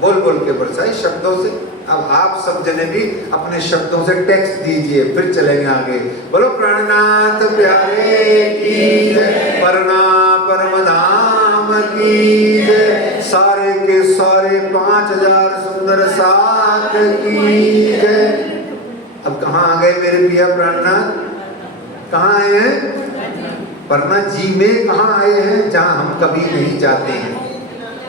बोल बोल के बरसाए शब्दों से। अब आप सब जने भी अपने शब्दों से टैक्स दीजिए, फिर चलेंगे आगे। बोलो प्राणनाथ प्यारे की जय, परना परम धाम की जय, सारे के सारे 5000 सुंदर साथ की जय। अब कहाँ आ गए मेरे पिया प्राणनाथ? कहाँ आए हैं? परना जी में कहाँ आए हैं? जहाँ हम कभी नहीं जाते हैं,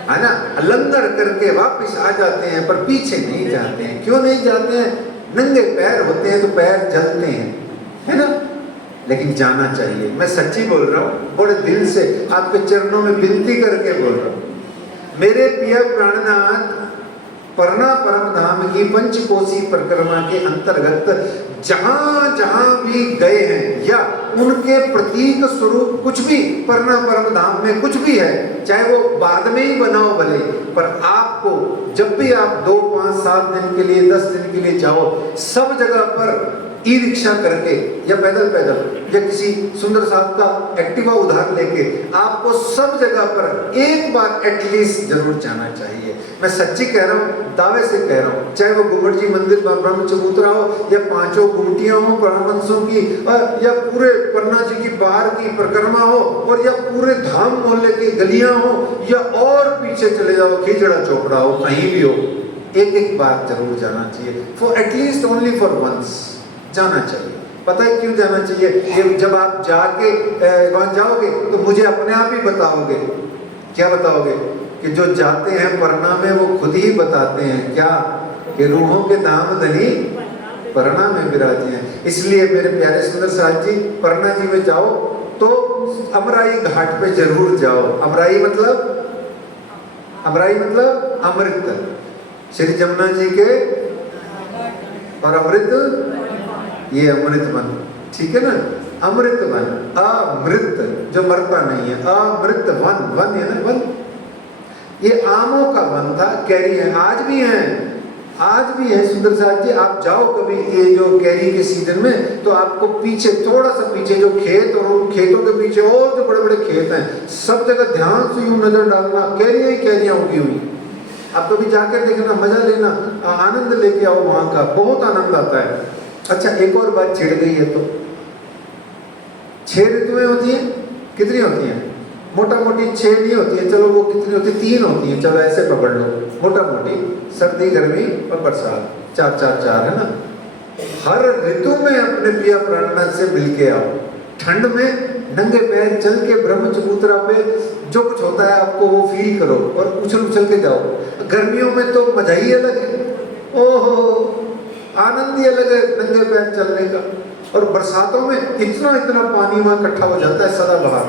है ना। लंगर करके वापस आ जाते हैं, पर पीछे नहीं जाते हैं। क्यों नहीं जाते हैं? नंगे पैर होते हैं तो पैर जलते हैं, है ना। लेकिन जाना चाहिए। मैं सच्ची बोल रहा हूँ, बड़े दिल से आपके चरणों में विनती करके बोल रहा हूँ। मेरे पिया प्राणनाथ परना परम धाम की पंचकोशी परिक्रमा के अंतर्गत जहां जहां भी गए हैं, या उनके प्रतीक स्वरूप कुछ भी परना परम धाम में कुछ भी है, चाहे वो बाद में ही बनाओ भले, पर आपको जब भी आप 2, 5, 7 दिन के लिए, 10 दिन के लिए जाओ, सब जगह पर ई रिक्शा करके या पैदल या किसी सुंदर साहब का एक्टिवा उधार लेके आपको सब जगह पर एक बार एटलीस्ट जरूर जाना चाहिए। मैं सच्ची कह रहा हूँ, दावे से कह रहा हूँ। चाहे वो गुम्बद जी मंदिर ब्रह्म चबूतरा हो, या 5 गुमटियां हो परमहंसों की, या पूरे पन्ना जी की बाहर की परिक्रमा हो, और या पूरे धाम मोहल्ले की गलियां हो, या और पीछे चले जाओ खींचड़ा चोपड़ा हो, कहीं भी हो, एक बार जरूर जाना चाहिए। For at least only for once जाना चाहिए। पता है क्यों जाना चाहिए? ये जब आप जाके वहां जाओगे तो मुझे अपने आप ही बताओगे। क्या बताओगे? कि जो जाते हैं परना में वो खुद ही बताते हैं क्या, कि रूहों के धाम धनी परना में विराजे हैं। इसलिए मेरे प्यारे सुंदर साथ जी, परना जी में जाओ तो अमराई घाट पे जरूर जाओ। अमराई मतलब अमृत, श्री जमुना जी के, और अमृत ये अमृत वन, ठीक है ना। अमृत वन, अमृत जो मरता नहीं है, अमृत वन, वन है ना, वन। ये आमों का वन था, कैरी है, आज भी है सुंदर साथ जी। आप जाओ कभी ये जो कैरी के सीजन में, तो आपको पीछे, थोड़ा सा पीछे जो खेत, और उन खेतों के पीछे और जो बड़े बड़े खेत हैं, सब जगह ध्यान से यूं नजर डालना, कैरियां ही कैरियां उगी हुई। आप कभी जाकर देखना, मजा लेना, आनंद लेके आओ वहां का, बहुत आनंद आता है। अच्छा, एक और बात छिड़ गई है तो 6 ऋतुएं होती हैं। कितनी होती हैं? मोटा मोटी 6 नहीं होती है, चलो वो कितनी होती है? 3 होती है, चलो ऐसे पकड़ लो, मोटा मोटी सर्दी, गर्मी और बरसात, 4 है ना। हर ऋतु में अपने पिया प्राणनाथ से मिल के आओ। ठंड में नंगे पैर चल के ब्रह्म चबूतरा पे जो कुछ होता है आपको वो फील करो, और उछल के जाओ। गर्मियों में तो मजा ही अलग है, ओहो आनंद ही अलग है नंगे पैर चलने का। और बरसातों में इतना पानी वहां इकट्ठा हो जाता है, सदाबहार,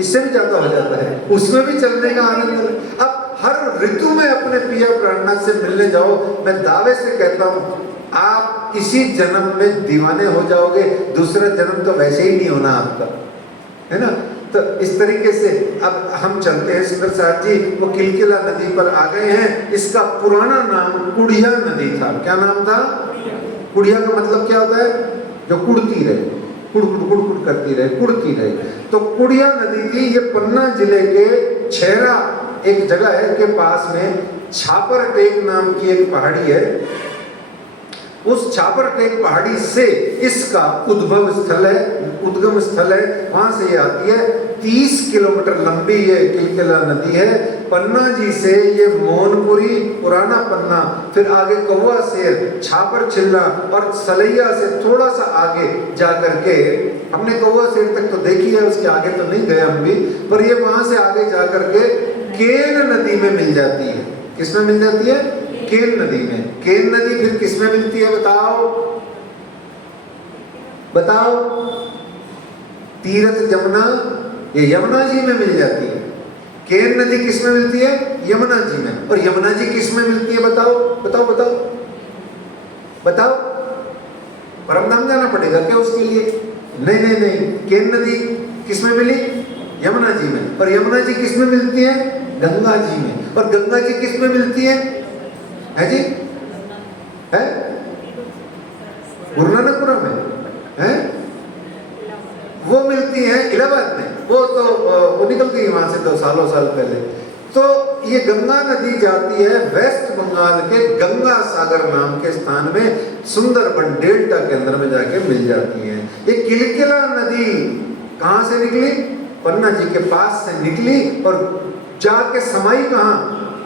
इससे भी ज्यादा हो जाता है, उसमें भी चलने का आनंद। अब हर ऋतु में अपने पिया प्राणनाथ से मिलने जाओ। मैं दावे से कहता हूँ, आप इसी जन्म में दीवाने हो जाओगे, दूसरा जन्म तो वैसे ही नहीं होना आपका, है ना। तो इस तरीके से अब हम चलते हैं सुंदर साथ जी। वो किलकिला नदी पर आ गए हैं। इसका पुराना नाम कुड़िया नदी था। क्या नाम था? कुड़िया का मतलब क्या होता है? जो कुड़ती रहे, कुड़ करती रहे, कुड़ती रहे। तो कुड़िया नदी थी। ये पन्ना जिले के छेरा एक जगह है के पास में छापर टेक नाम की एक पहाड़ी है। उस छापर टेक पहाड़ी से इसका उद्गम स्थल है, वहां से ये आती है। 30 किलोमीटर लंबी ये किलकिला नदी है। पन्ना जी से ये मोहनपुरी, पुराना पन्ना, फिर आगे कौवा शेर, छापर छिल्ला और सलैया से थोड़ा सा आगे जा करके, हमने कौवा शेर तक तो देखी है, उसके आगे तो नहीं गए हम भी, पर ये वहां से आगे जा करके केन नदी में मिल जाती है। किसमें मिल जाती है? केन नदी में। केन नदी फिर किसमें मिलती है? बताओ, तीर्थ जमुना ये यमुना जी में मिल जाती है। केन नदी किस में मिलती है? यमुना जी में। और यमुना जी किस में मिलती है? बताओ बताओ बताओ बताओ। परमधाम जाना पड़ेगा क्या उसके लिए? नहीं नहीं नहीं, केन नदी किस में मिली? यमुना जी में। और यमुना जी किस में मिलती है? गंगा जी में। और गंगा जी किस में मिलती है? है जी? है गुरु नानकपुरम में है? वो मिलती है इलाहाबाद में। वो निकल गई वहां से तो सालों साल पहले। तो ये गंगा नदी जाती है वेस्ट बंगाल के गंगा सागर नाम के स्थान में, सुंदरबन डेल्टा के अंदर में जाके मिल जाती है। ये किलकिला नदी कहां से निकली? पन्ना जी के पास से निकली और जाके समाई कहां?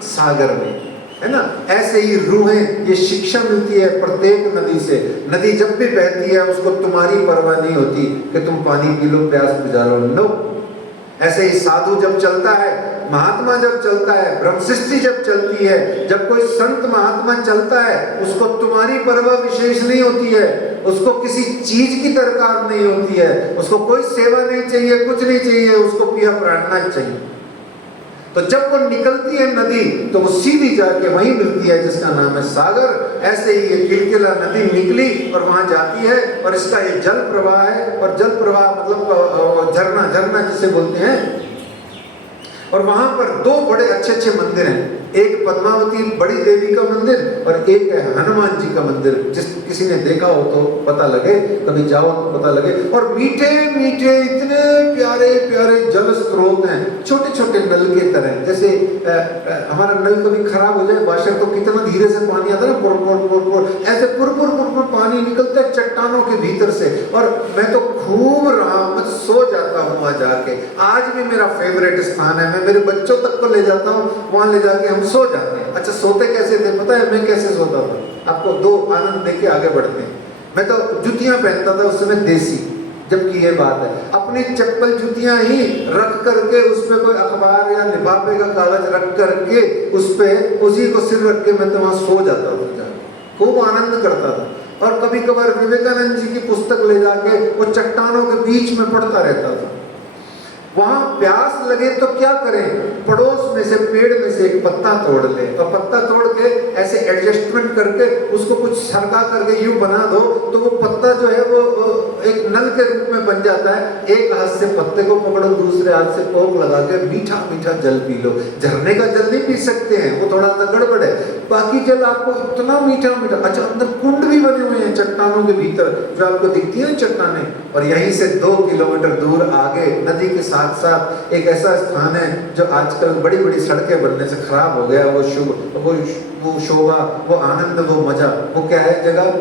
सागर में, है ना। ऐसे ही रूहें, ये शिक्षा मिलती है प्रत्येक नदी से। नदी जब भी बहती है उसको तुम्हारी परवाह नहीं होती कि तुम पानी पी लो, प्यास बुझा लो, नो। ऐसे ही साधु जब चलता है, महात्मा जब चलता है, ब्रह्मसृष्टि जब चलती है, जब कोई संत महात्मा चलता है, उसको तुम्हारी परवाह विशेष नहीं होती है, उसको किसी चीज की दरकार नहीं होती है, उसको कोई सेवा नहीं चाहिए, कुछ नहीं चाहिए, उसको पिया प्राणना चाहिए। तो जब वो निकलती है नदी तो वो सीधी जाके वहीं मिलती है जिसका नाम है सागर। ऐसे ही ये किलकिला नदी निकली और वहां जाती है और इसका ये जल प्रवाह है। और जल प्रवाह मतलब झरना, झरना जिसे बोलते हैं। और वहां पर दो बड़े अच्छे अच्छे मंदिर हैं, एक पद्मावती बड़ी देवी का मंदिर और एक है हनुमान जी का मंदिर। जिस किसी ने देखा हो तो पता लगे, कभी जाओ तो पता लगे। और मीठे मीठे इतने प्यारे प्यारे जल स्रोत हैं, छोटे छोटे नल के तरह। जैसे हमारा नल कभी खराब हो जाए वाशर तो कितना धीरे से पानी आता है ना, पुर पुर पुर पुर, ऐसे पुर पुर पुर पुर पानी निकलता है चट्टानों के भीतर से। और मैं तो खूब रहा, मैं सो जाता हूँ वहां जाके। आज भी मेरा फेवरेट स्थान है, मैं मेरे बच्चों तक को ले जाता हूँ, वहां ले जाके हम सो जाते हैं। अच्छा सोते कैसे थे पता है? मैं कैसे सोता था, आपको दो आनंद देके आगे बढ़ते हैं। मैं तो जुतियां पहनता था उस समय देसी, जबकि ये बात है अपनी चप्पल जुतियां ही रख करके उस पे कोई अखबार या लिफाफे का कागज रख करके उस पे उसी को सिर रख के मैं तो वहां सो जाता था, जाके खूब आनंद करता था। और कभी कभार विवेकानंद जी की पुस्तक ले जाके वो चट्टानों के बीच में पढ़ता रहता था। वहां प्यास लगे तो क्या करें? पड़ोस में से पेड़ में से एक पत्ता तोड़ ले और पत्ता तोड़ के ऐसे एडजस्टमेंट करके उसको कुछ सरका करके यूं बना दो तो वो पत्ता जो है वो एक नल के रूप में बन जाता है। एक हाथ से पत्ते को पकड़ो, दूसरे हाथ से कोक लगा के मीठा मीठा जल पी लो। झरने का जल नहीं पी सकते हैं, वो थोड़ा सा गड़बड़ है। बाकी जल आपको इतना मीठा मीठा। अच्छा अंदर कुंड भी बने हुए हैं चट्टानों के भीतर जो आपको दिखती है चट्टानें। और यहीं से 2 किलोमीटर दूर आगे नदी के साथ साथ एक ऐसा स्थान है जो आजकल बड़ी बड़ी सड़कें बनने से खराब हो गया, वो शोभा, वो आनंद, वो मजा। वो क्या है जगह?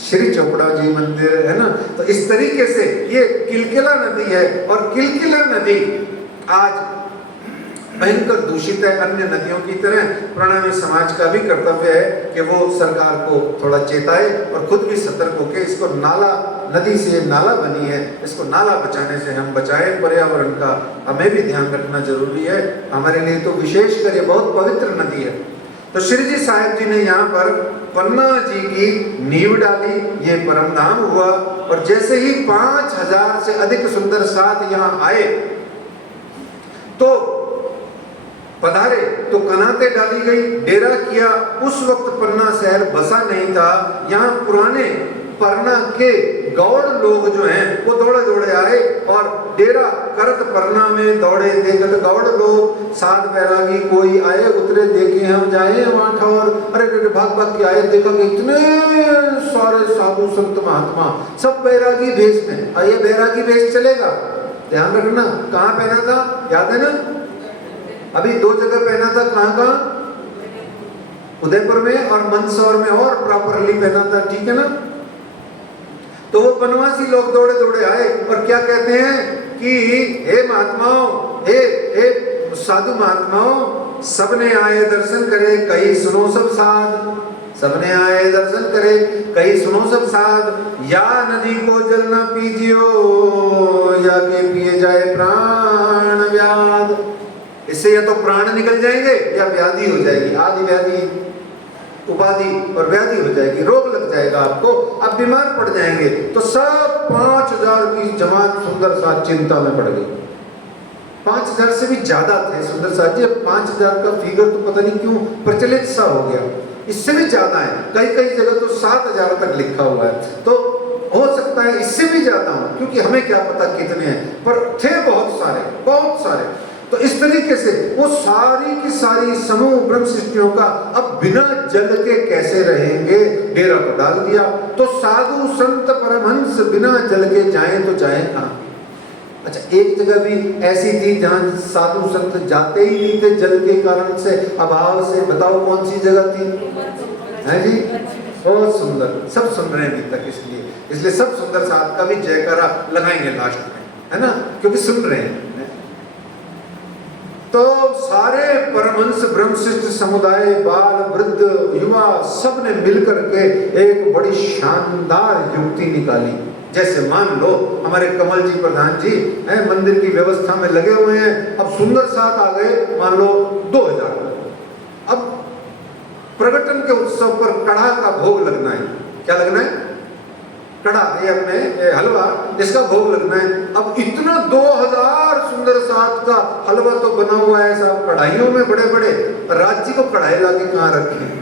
श्री चोपड़ा जी मंदिर, है ना। तो इस तरीके से ये किलकिला नदी है। और किलकिला नदी आज भयंकर दूषित है अन्य नदियों की तरह। प्रणामी समाज का भी कर्तव्य है कि वो सरकार को थोड़ा चेताए और खुद भी सतर्क होकर इसको नाला, नदी से नाला बनी है, इसको नाला बचाने से हम बचाएं। पर्यावरण का हमें भी ध्यान रखना जरूरी है। हमारे लिए तो विशेषकर ये बहुत पवित्र नदी है। तो श्री जी साहिब जी ने यहाँ पर पन्ना जी की नींव डाली, ये परमधाम हुआ। और जैसे ही 5000 से अधिक सुंदर साथ यहाँ आए तो पधारे तो कनाते डाली गई, डेरा किया। उस वक्त पन्ना शहर बसा नहीं था। यहाँ पुराने परना के गौड़ लोग जो हैं वो दौड़े दौड़े आए और डेरा करत परना में दौड़े। देखत गौड़ लोग साध बैरागी कोई आए उतरे, देखे हम जाए वहां ठौर। अरे भाग भाग के आए, देखा कि इतने सारे साधु संत महात्मा सब बैरागी भेष में। और ये बैरागी भेष चलेगा, ध्यान रखना। कहाँ पहना था याद है ना? अभी 2 जगह पहना था। कहाँ? उदयपुर में और मंदसौर में, और प्रॉपरली पहना था, ठीक है ना। तो वो बनवासी लोग दौड़े दौड़े आए और क्या कहते हैं कि हे महात्माओं, हे साधु महात्माओं, सबने आए दर्शन करे, कहीं सुनो सब साध। सबने आए दर्शन करे, कहीं सुनो सब साध। या नदी को जल न पीजियो, या के पिए जाए प्राण व्याध। इससे या तो प्राण निकल जाएंगे या व्याधि हो जाएगी, आदि व्याधि। उपाधि और व्याधि हो जाएगी, रोग लग जाएगा आपको, आप बीमार पड़ जाएंगे। तो सब 5000 की जमात सुंदर साथ चिंता में पड़ गई। 5000 से भी ज्यादा थे सुंदर साथ जी। 5000 का फिगर तो पता नहीं क्यों प्रचलित सा हो गया, इससे भी ज्यादा है, कई कई जगह तो 7000 तक लिखा हुआ है। तो हो सकता है इससे भी ज्यादा हो, क्योंकि हमें क्या पता कितने हैं, पर थे बहुत सारे, बहुत सारे। तो इस तरीके से वो सारी की सारी समूह ब्रह्म सृष्टियों का अब बिना जल के कैसे रहेंगे, डेरा तो डाल दिया। तो साधु संत परमहंस बिना जल के जाएं तो जाएं कहां? अच्छा, एक जगह भी ऐसी थी जहां साधु संत जाते ही नहीं थे जल के कारण से, अभाव से। बताओ कौन सी जगह थी? है जी, बहुत सुंदर, सब सुन रहे हैं अभी तक, इसलिए सब सुंदर साथ का भी जयकारा लगाएंगे लास्ट में, है ना, क्योंकि सुन रहे हैं। तो सारे परमहंस ब्रह्मशिष्ट समुदाय, बाल वृद्ध युवा, सब ने मिलकर के एक बड़ी शानदार युक्ति निकाली। जैसे मान लो हमारे कमल जी प्रधान जी हैं, मंदिर की व्यवस्था में लगे हुए हैं। अब सुंदर साथ आ गए, मान लो 2000। अब प्रगटन के उत्सव पर कड़ा का भोग लगना है। क्या लगना है? कड़ा, ये अपने हलवा, इसका भोग लगना है। अब इतना 2000 सुंदर साथ का हलवा तो बना हुआ है साहब कढ़ाइयों में, बड़े बड़े। राज्य को कढ़ाई लाके कहाँ रखे,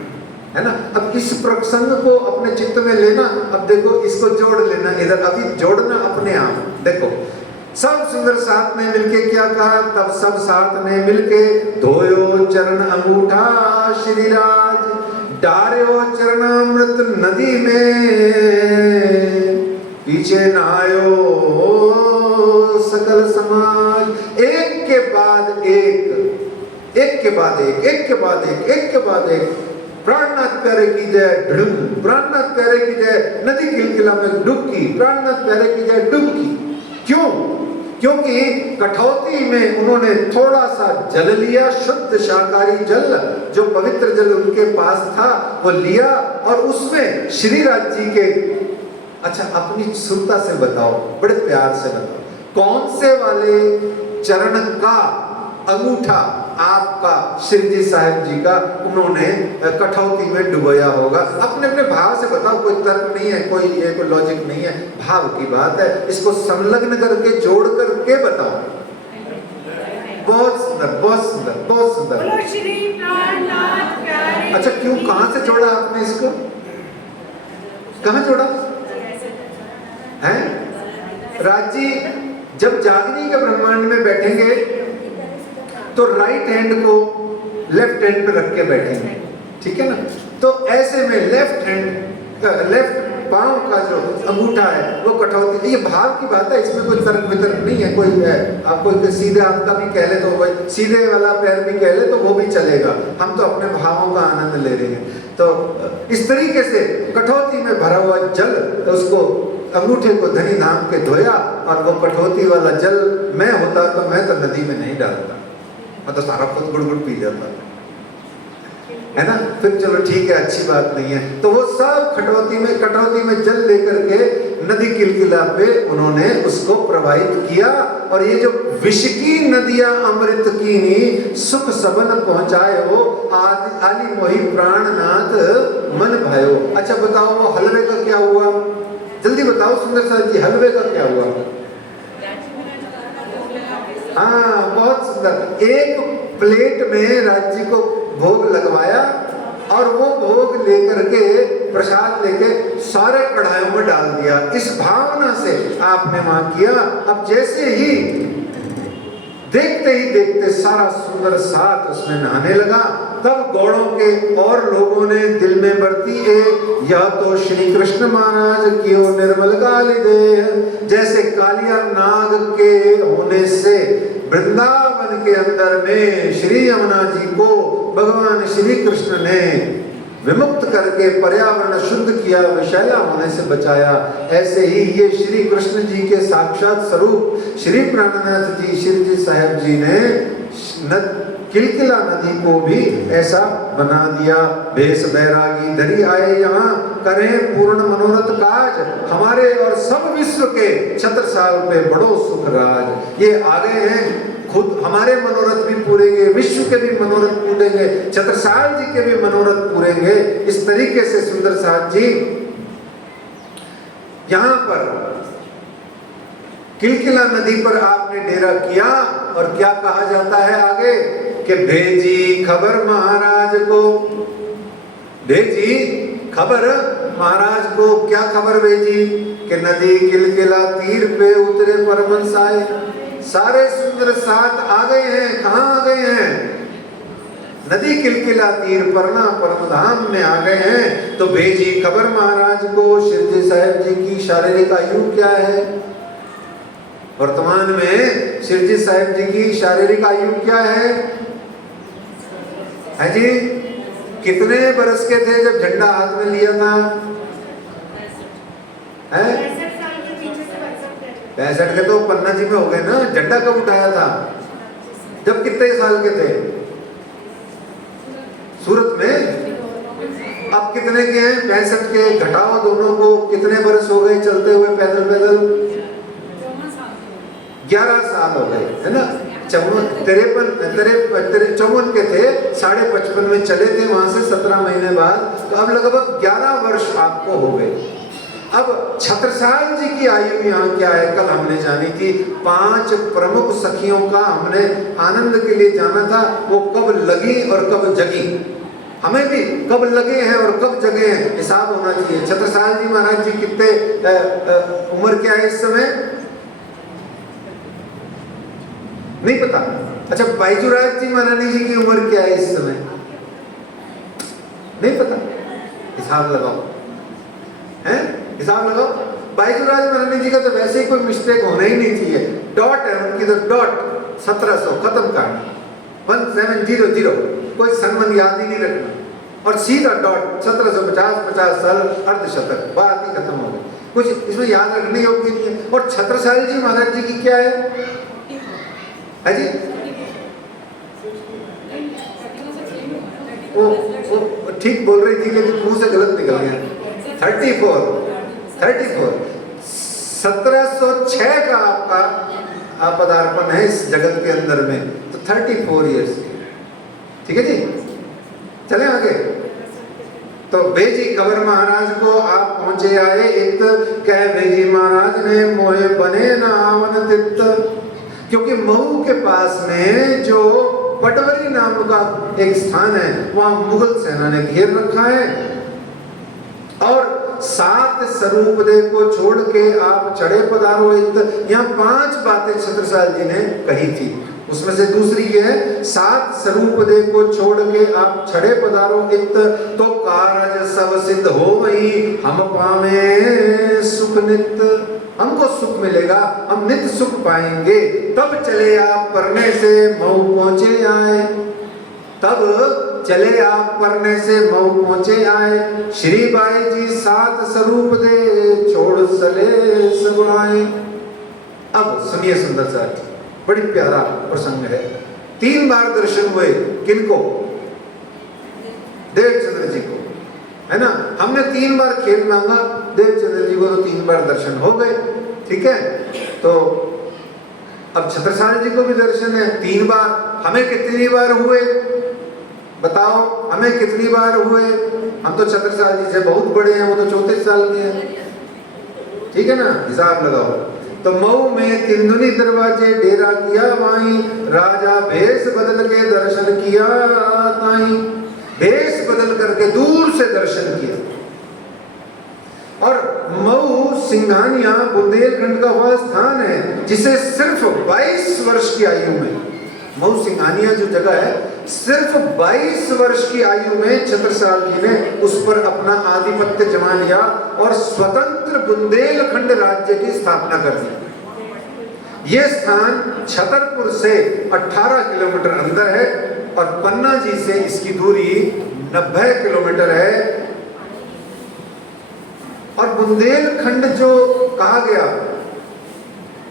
है ना। अब इस प्रसंग को अपने चित्त में लेना, अब देखो इसको जोड़ लेना इधर, अभी जोड़ना अपने आप। देखो सब सुंदर साथ ने मिलके क्या कहा, तब सब साथ ने मिलके धोयो चरण अंगूठा श्रीराज, डार्यो चरणामृत नदी में, पीछे नहायो सकल समाज। एक के बाद एक, एक के बाद एक, एक के बाद एक, एक के बाद एक। प्राणनाथ प्यारे की जय, ढुंग, प्राणनाथ प्यारे की जय, नदी किलकिला में डुबकी, प्राणनाथ प्यारे की जय, डुबकी। क्यों? क्योंकि कठौती में उन्होंने थोड़ा सा जल लिया, शुद्ध शाकाहारी जल, जो पवित्र जल उनके पास था वो लिया, और उसमें श्रीराज जी के, अच्छा अपनी सुरता से बताओ, बड़े प्यार से बताओ, कौन से वाले चरण का अंगूठा आपका श्री जी साहब जी का उन्होंने कठौती में डुबोया होगा? अपने अपने भाव से बताओ, कोई तर्क नहीं है, कोई लॉजिक नहीं है, भाव की बात है। इसको संलग्न करके जोड़ करके बताओ। बहुत सुंदर, बहुत सुंदर, बहुत सुंदर। अच्छा क्यों, कहां से जोड़ा आपने इसको? कहां जोड़ा है? राज जी जब जागनी के ब्रह्मांड में बैठेंगे तो राइट हैंड को लेफ्ट हैंड पे रख के बैठेंगे, ठीक है ना। तो ऐसे में लेफ्ट हैंड, लेफ्ट पांव का जो अंगूठा है वो कठौती, ये भाव की बात है, इसमें कोई तर्क वितर्क नहीं है। कोई आपको सीधे हाथ का भी कह ले तो भाई, सीधे वाला पैर भी कह ले तो वो भी चलेगा, हम तो अपने भावों का आनंद ले रहे हैं। तो इस तरीके से कठौती में भरा हुआ जल, तो उसको अंगूठे को धनी धाम के धोया, और वो कठौती वाला जल मैं होता तो मैं तो नदी में नहीं डालता, मैं तो सारा खुद गुड़ पी जाता, है ना। फिर चलो ठीक है, अच्छी बात नहीं है। तो वो सब कटौती में जल लेकर के नदी किलकिला पे उन्होंने उसको प्रवाहित किया, और ये जो विष की नदियां अमृत की ही सुख सबन पहुंचाए हो, आली मोही प्राणनाथ मन भयो। अच्छा बताओ वो हलवे का क्या हुआ? जल्दी बताओ सुंदर साहब जी, हलवे का क्या हुआ? हाँ बहुत सुंदर। एक प्लेट में राज्य को भोग लगवाया, और वो भोग लेकर के, प्रसाद लेके सारे कढ़ाइयों में डाल दिया। इस भावना से आपने वहां किया। अब जैसे ही देखते ही देखते सारा सुंदर साथ उसमें नहाने लगा, तब गौड़ों के और लोगों ने दिल में बरती यह तो श्री कृष्ण महाराज की निर्मल काली देह। जैसे कालिया नाग के होने से वृंदावन के अंदर में श्री यमुना जी को भगवान श्री कृष्ण ने विमुक्त करके पर्यावरण शुद्ध किया, विषैला होने से बचाया, ऐसे ही ये श्री कृष्ण जी के साक्षात स्वरूप श्री प्राणनाथ जी, श्री जी साहब जी ने किलकिला नदी को भी ऐसा बना दिया। भेष बैरागी धरी आए यहाँ, करें पूर्ण मनोरथ काज, हमारे और सब विश्व के छत्रसाल पे बड़ो सुख राज। ये आ गए हैं खुद हमारे मनोरथ भी पूरेंगे, विश्व के भी मनोरथ पूरेंगे, छत्रसाल जी के भी मनोरथ पूरेंगे। इस तरीके से सुंदर साथ जी यहां पर किलकिला नदी पर आपने डेरा किया। और क्या कहा जाता है आगे कि भेजी खबर महाराज को, भेजी खबर महाराज को। क्या खबर भेजी कि नदी किलकिला तीर पे उतरे परमहंस आए। सारे सुंदर साथ आ गए हैं। कहां आ गए हैं? नदी किलकिला तीर परना परम धाम में आ गए हैं। तो भेजी खबर महाराज को। शिरजी साहिब जी की शारीरिक आयु क्या है वर्तमान में? शिरजी साहिब जी की शारीरिक आयु क्या है जी? कितने बरस के थे जब झंडा हाथ में लिया था? 65 के तो पन्ना जी में हो गए ना। झंडा कब उठाया था? जब कितने साल के थे? सूरत में। अब कितने के हैं? 65 के। घटाओ दोनों को, कितने बरस हो गए चलते हुए पैदल पैदल? 11 साल हो गए, है ना। 54 के थे, 55.5 में चले थे वहां से 17 महीने बाद। तो अब लगभग 11 वर्ष आपको हो गए। अब छत्रसाल जी की आयु यहाँ क्या है? कल हमने जानी थी 5 प्रमुख सखियों का हमने आनंद के लिए जाना था। वो कब लगी और कब जगी। हमें भी कब लगे हैं और कब जगे हैं हिसाब होना चाहिए। छत्रसाल जी महाराज जी कितने उम्र क्या है इस समय? नहीं पता। अच्छा, बाईजूराज जी महारानी जी की उम्र क्या है इस समय? नहीं पता। हिसाब लगाओ, हैं? हिसाब लगाओ। बाईजूराज महारानी जी का तो वैसे ही कोई मिस्टेक होना ही नहीं चाहिए। डॉट है उनकी तो डॉट। 1700 खत्म कहानी। 1700 कोई सन याद ही नहीं रखना और सीधा डॉट 1750 50 साल अर्धशतक, बात ही खत्म हो गई। कुछ इसमें याद रखने योग्य नहीं है। और छत्रसाल जी महाराज जी की क्या है जी? वो ठीक बोल रही थी लेकिन मुंह से गलत निकल गया। 34 1706 का आपका पदार्पण है इस जगत के अंदर में। तो 34 ईयर्स। ठीक है जी, चलें आगे। तो भेजी खबर महाराज को आप पहुंचे आए। इत कह भेजी महाराज ने मोहे बने न आवन तित्त। क्योंकि मऊ के पास में जो पटवरी नाम का एक स्थान है वहां मुगल सेना ने घेर रखा है। और 7 स्वरूप दे को छोड़ के आप चढ़े पधारो। यहाँ 5 बातें छत्रसाल जी ने कही थी। उसमें से दूसरी ये है 7 स्वरूप दे को छोड़ के आप छड़े पधारो। इत तो कारज सब सिद्ध हो वही हम पावे सुख नित। हमको सुख मिलेगा, हम नित्य सुख पाएंगे। तब चले आप परने से मऊ पहुंचे आए। तब चले आप परने से मऊ पहुंचे आए। श्री बाई जी 7 स्वरूप दे छोड़ सले सब आए। अब सुनिए सुंदर साथ, बड़ी प्यारा प्रसंग है। 3 बार दर्शन हुए किनको? देवचंद्र जी को, है ना। हमने 3 बार खेल मांगा, देवचंद्र जी को तो 3 बार दर्शन हो गए। ठीक है, तो अब छत्रसाल जी को भी दर्शन है 3 बार। हमें कितनी बार हुए बताओ? हमें कितनी बार हुए? हम तो छत्रसाल जी से बहुत बड़े हैं, वो तो 34 साल के हैं। ठीक है ना, हिसाब लगाओ। तो मऊ में तिंदुनी दरवाजे डेरा किया वाई। राजा भेष बदल के दर्शन किया ताई। भेष बदल करके दूर से दर्शन किया। और मऊ सिंघानिया बुंदेलखंड का वह स्थान है जिसे सिर्फ 22 वर्ष की आयु में, मऊ सिंघानिया जो जगह है, सिर्फ 22 वर्ष की आयु में छत्रसाल जी ने उस पर अपना आधिपत्य जमा लिया और स्वतंत्र बुंदेलखंड राज्य की स्थापना कर दी। यह स्थान छतरपुर से 18 किलोमीटर अंदर है और पन्ना जी से इसकी दूरी 90 किलोमीटर है। और बुंदेलखंड जो कहा गया,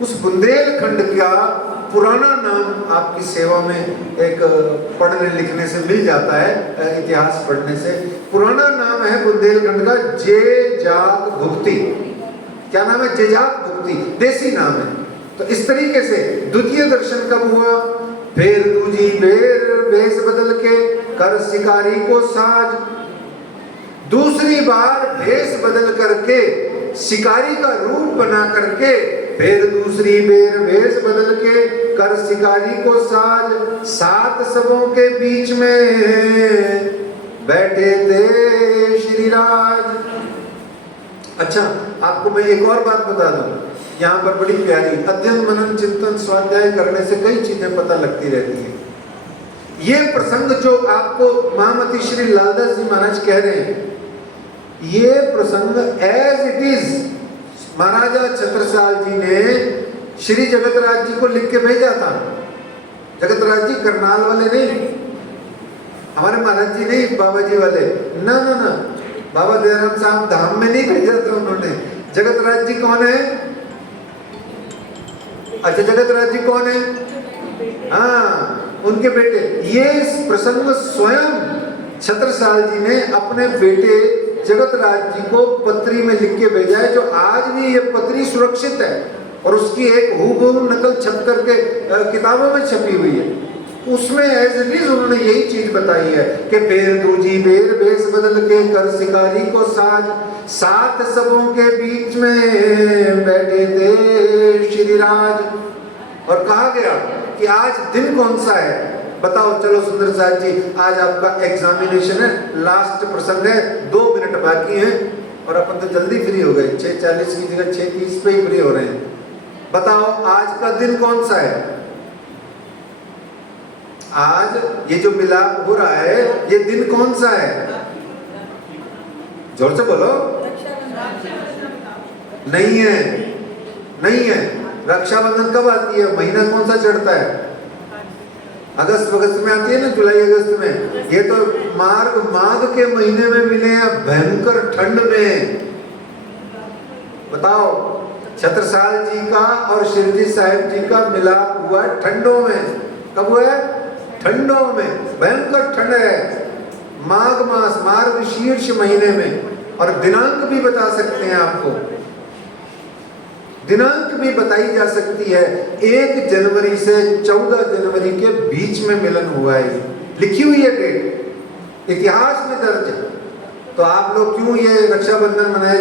उस बुंदेलखंड का पुराना नाम आपकी सेवा में एक पढ़ने लिखने से मिल जाता है, इतिहास पढ़ने से। पुराना नाम है बुंदेलखंड का जेजाग भुक्ति। क्या नाम है? जेजाग भुक्ति, देसी नाम है। तो इस तरीके से द्वितीय दर्शन कब हुआ? फिर दूजी बेर भेष बदल के कर शिकारी को साज। दूसरी बार भेष बदल करके शिकारी का रूप बना करके फिर दूसरी बेर भेष बदल के कर शिकारी को साज। 7 सबों के बीच में बैठे थे श्री राज। अच्छा, आपको मैं एक और बात बता दूं, यहाँ पर बड़ी प्यारी अध्ययन मनन चिंतन स्वाध्याय करने से कई चीजें पता लगती रहती हैं। ये प्रसंग जो आपको महामती श्री लालदास जी महाराज कह रहे हैं, ये प्रसंग एज इट इज महाराजा छत्रसाल जी ने श्री जगतराज जी को लिख के भेजा था। जगतराज जी करनाल वाले नहीं, हमारे महाराज जी नहीं, बाबा जी वाले, ना ना ना, बाबा दयाराम साहब धाम में नहीं भेजा था उन्होंने। जगतराज जी कौन है? अच्छा, जगतराज जी कौन है? हाँ, उनके बेटे। ये प्रसंग स्वयं छत्रसाल जी ने अपने बेटे जगतराज जी को पत्री में लिख के भेजा है, जो आज भी ये पत्री सुरक्षित है और उसकी एक हूबहू नकल छप करके किताबों में छपी हुई है। उसमें एज इट इज उन्होंने यही चीज बताई है कि फिर दूजी बेर भेष बदल के कर शिकारी को साज। 7 सबों के बीच में बैठे थे श्री राज। और कहा गया कि आज दिन कौन सा है, बताओ। चलो सुंदर साहब जी, आज आपका एग्जामिनेशन है, लास्ट प्रसंग है, 2 मिनट बाकी हैं और अपन तो जल्दी फ्री हो गए। 6:40 की जगह 6:30 पे ही फ्री हो रहे हैं। बताओ आज का दिन कौन सा है? आज ये जो मिलाप हो रहा है, ये दिन कौन सा है? जोर से बोलो। नहीं है, नहीं है। रक्षाबंधन कब आती है? महीना कौन सा चढ़ता है? अगस्त में आती है ना, जुलाई अगस्त में। ये तो माघ के महीने में मिले हैं, भयंकर ठंड में। बताओ, छत्रसाल जी का और शिरडी साहिब जी का मिलाप हुआ ठंडों में। कब हुआ है? ठंडों में। भयंकर ठंड है, माघ मास, मार्ग शीर्ष महीने में। और दिनांक भी बता सकते हैं आपको, दिनांक भी बताई जा सकती है। 1 जनवरी से 14 जनवरी के बीच में मिलन हुआ है, लिखी हुई है डेट, इतिहास में दर्ज है। तो आप लोग क्यों ये रक्षाबंधन मनाए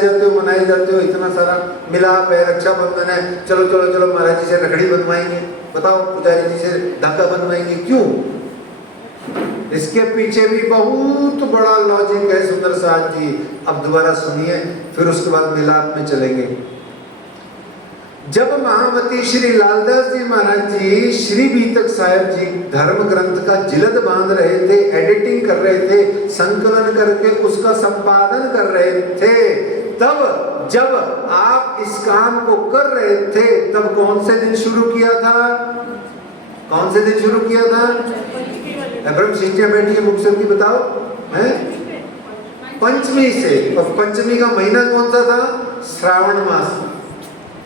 जाते हो, इतना सारा मिलाप है, रक्षाबंधन है, चलो चलो चलो महाराज जी से रखड़ी बनवाएंगे, बताओ पुजारी जी से धागा बनवाएंगे, क्यों? इसके पीछे भी बहुत बड़ा लॉजिक है सुंदर साहब जी। अब दोबारा सुनिए, फिर उसके बाद मिलाप में चलेंगे। जब महामती श्री लालदास जी महाराज जी श्री बीतक साहिब जी धर्म ग्रंथ का जिलद बांध रहे थे, एडिटिंग कर रहे थे, संकलन करके उसका संपादन कर रहे थे, तब जब आप इस काम को कर रहे थे, तब कौन से दिन शुरू किया था? कौन से दिन शुरू किया था? अब्रम शिष्टिया बैठी है, मुख की बताओ। हैं? पंचमी से। और पंचमी का महीना कौन सा था? श्रावण मास,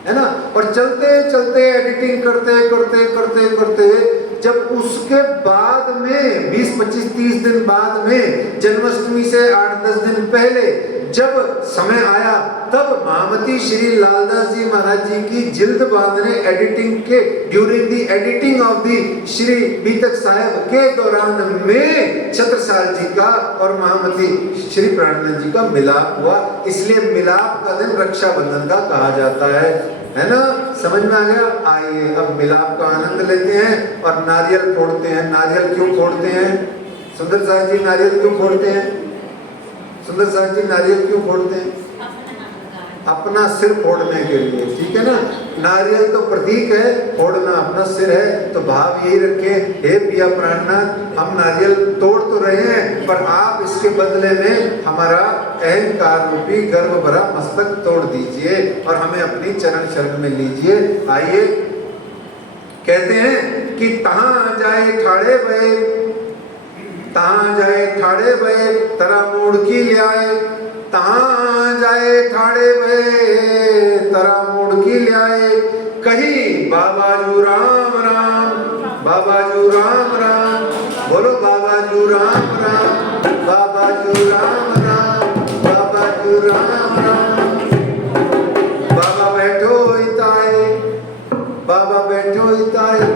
है ना। और चलते चलते एडिटिंग करते करते करते करते जब उसके बाद में 20, 25, 30 दिन बाद में, जन्माष्टमी से 8-10 दिन पहले जब समय आया, तब महामती श्री लालदास जी महाराज जी की जिल्द बांधने एडिटिंग के during the editing of the Shri Beetak Sahib के दौरान में छत्रसाल जी का और महामती श्री प्राणानंद जी का मिलाप हुआ। इसलिए मिलाप का दिन रक्षाबंधन का कहा जाता है ना। समझ में आ गया? आइए अब मिलाप का आनंद लेते हैं और नारियल फोड़ते हैं। नारियल क्यों फोड़ते हैं? सुंदर साहब जी नारियल क्यों फोड़ते हैं? सुंदर साहब जी नारियल क्यों फोड़ते हैं? अपना सिर फोड़ने के लिए, ठीक है ना। नारियल तो प्रतीक है, फोड़ना अपना सिर है। तो भाव यही रखें, हे पिया प्राणनाथ, हम नारियल तोड़ तो रहे हैं, पर आप इसके बदले में हमारा अहंकार रूपी गर्व भरा मस्तक तोड़ दीजिए और हमें अपनी चरण शरण में लीजिए। आइए, कहते हैं कि तहां जाए ठाड़े भये, तहां जाए ठाड़े भये, तरा मोड़ की ले आए। तहां जाए ठाड़े भये, तरा मोड़ की ले आए। कही बाबाजू राम राम, बाबाजू राम राम, बोलो बाबाजू राम राम, बाबाजू राम राम, बाबाजू राम राम। बाबा बैठो इताए, बाबा बैठो इताए।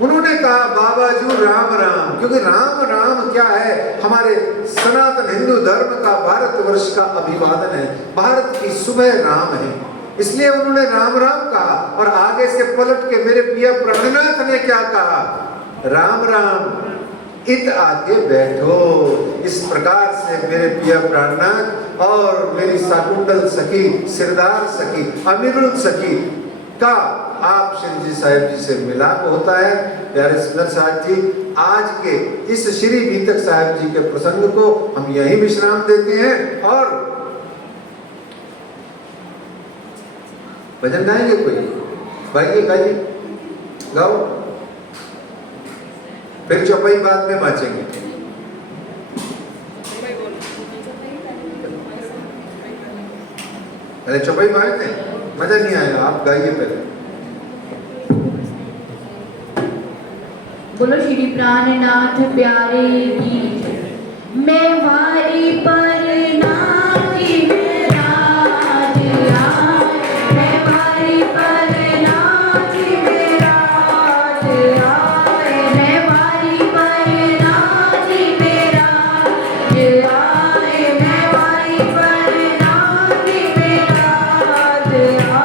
उन्होंने कहा बाबा जी राम राम, क्योंकि राम राम क्या है, हमारे सनातन हिंदू धर्म का, भारतवर्ष का अभिवादन है, भारत की सुबह राम है, इसलिए उन्होंने राम राम कहा। और आगे से पलट के मेरे पिया प्राणनाथ ने क्या कहा, राम राम इत आके बैठो। इस प्रकार से मेरे पिया प्राणनाथ और मेरी साकुंडल सखी, सिरदार सखी, अनिरुद्ध सखी का आप श्री जी साहिब जी से मिलाप होता है। प्यारे सुंदर साहब जी, आज के इस श्री बीतक साहिब जी के प्रसंग को हम यही विश्राम देते हैं। और भजन गाएंगे कोई, गाइए गाइए, गाओ, फिर चौपाई बाद में बाँचेंगे। अरे चौपाई बाँचते हैं, मजा नहीं आएगा, आप गाइए पहले। बोलो श्री प्राणनाथ प्यारे की। मैं वारी पर नाची मेरा जिया, मैं वारी पर नाची मेरा जिया, मैं वारी पर नाची मेरा जिया, मैं वारी पर नाची मेरा जिया।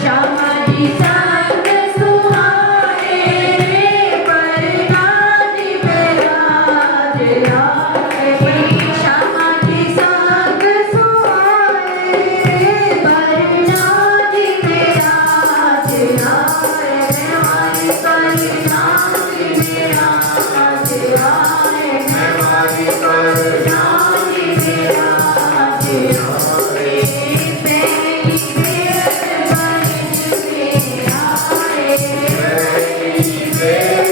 श्यामा जी संग सुहाए रे पर नाची मेरा जिया, श्यामा जी संग सुहाए रे पर नाची मेरा जिया, मैं वारी पर नाची मेरा जिया, मैं वारी पर नाची मेरा जिया। पैरी भेंट बरस में आए, पैरी भेंट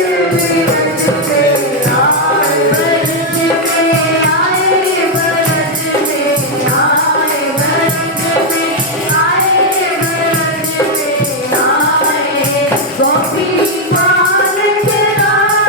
बरस में आए, बरस में आए, बरस में आए, बरस में आए, बरस में आए। गोपी बाल चराए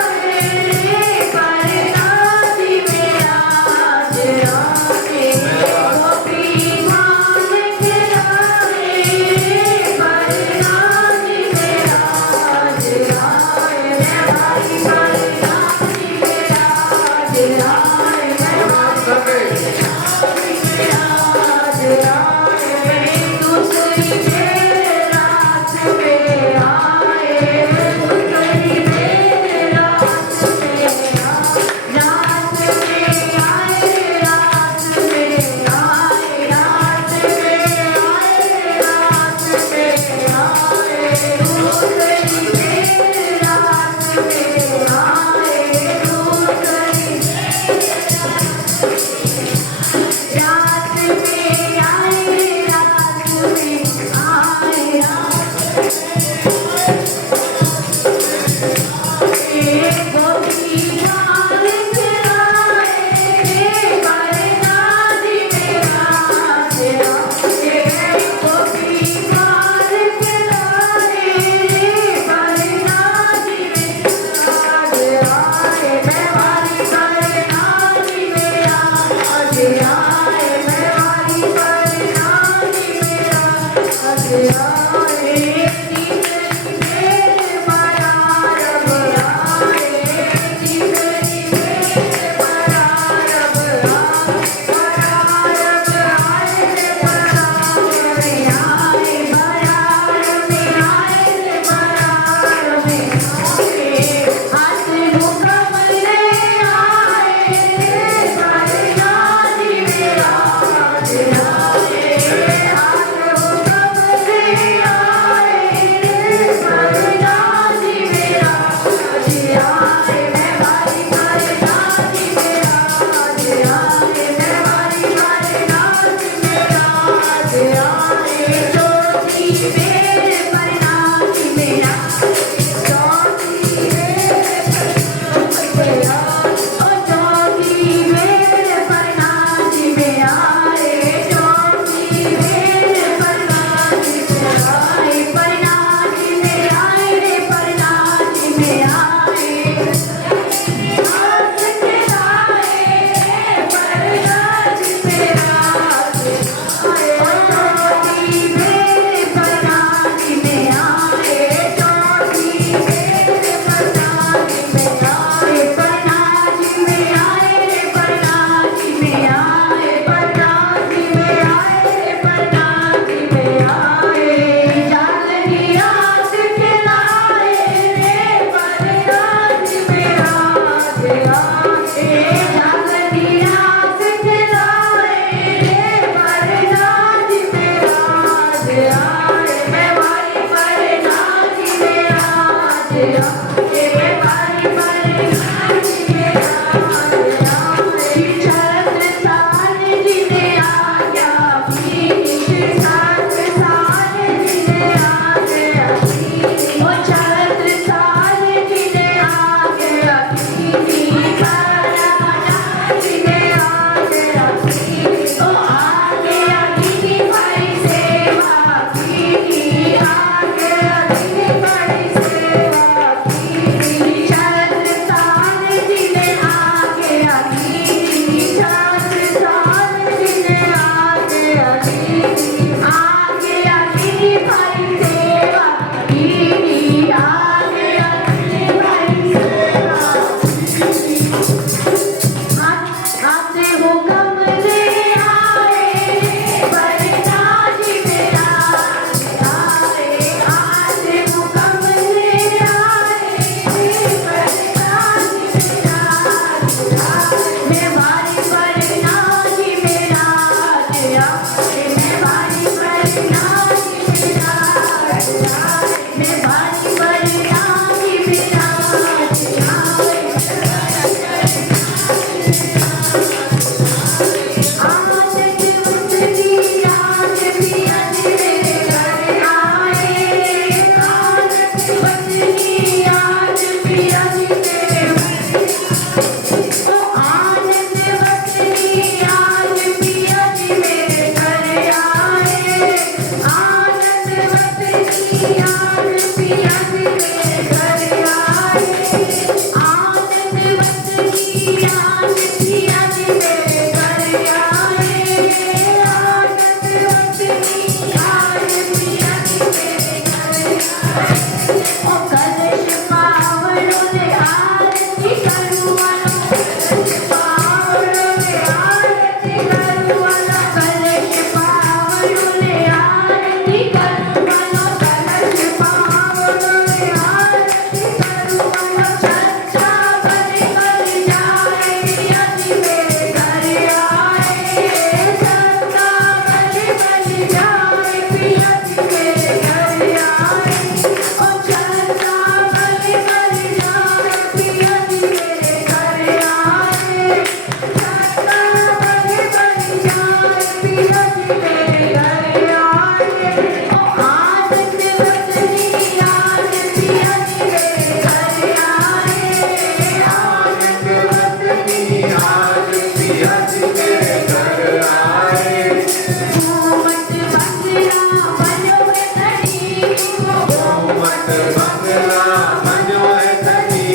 मट बंगला बन्यो है धनी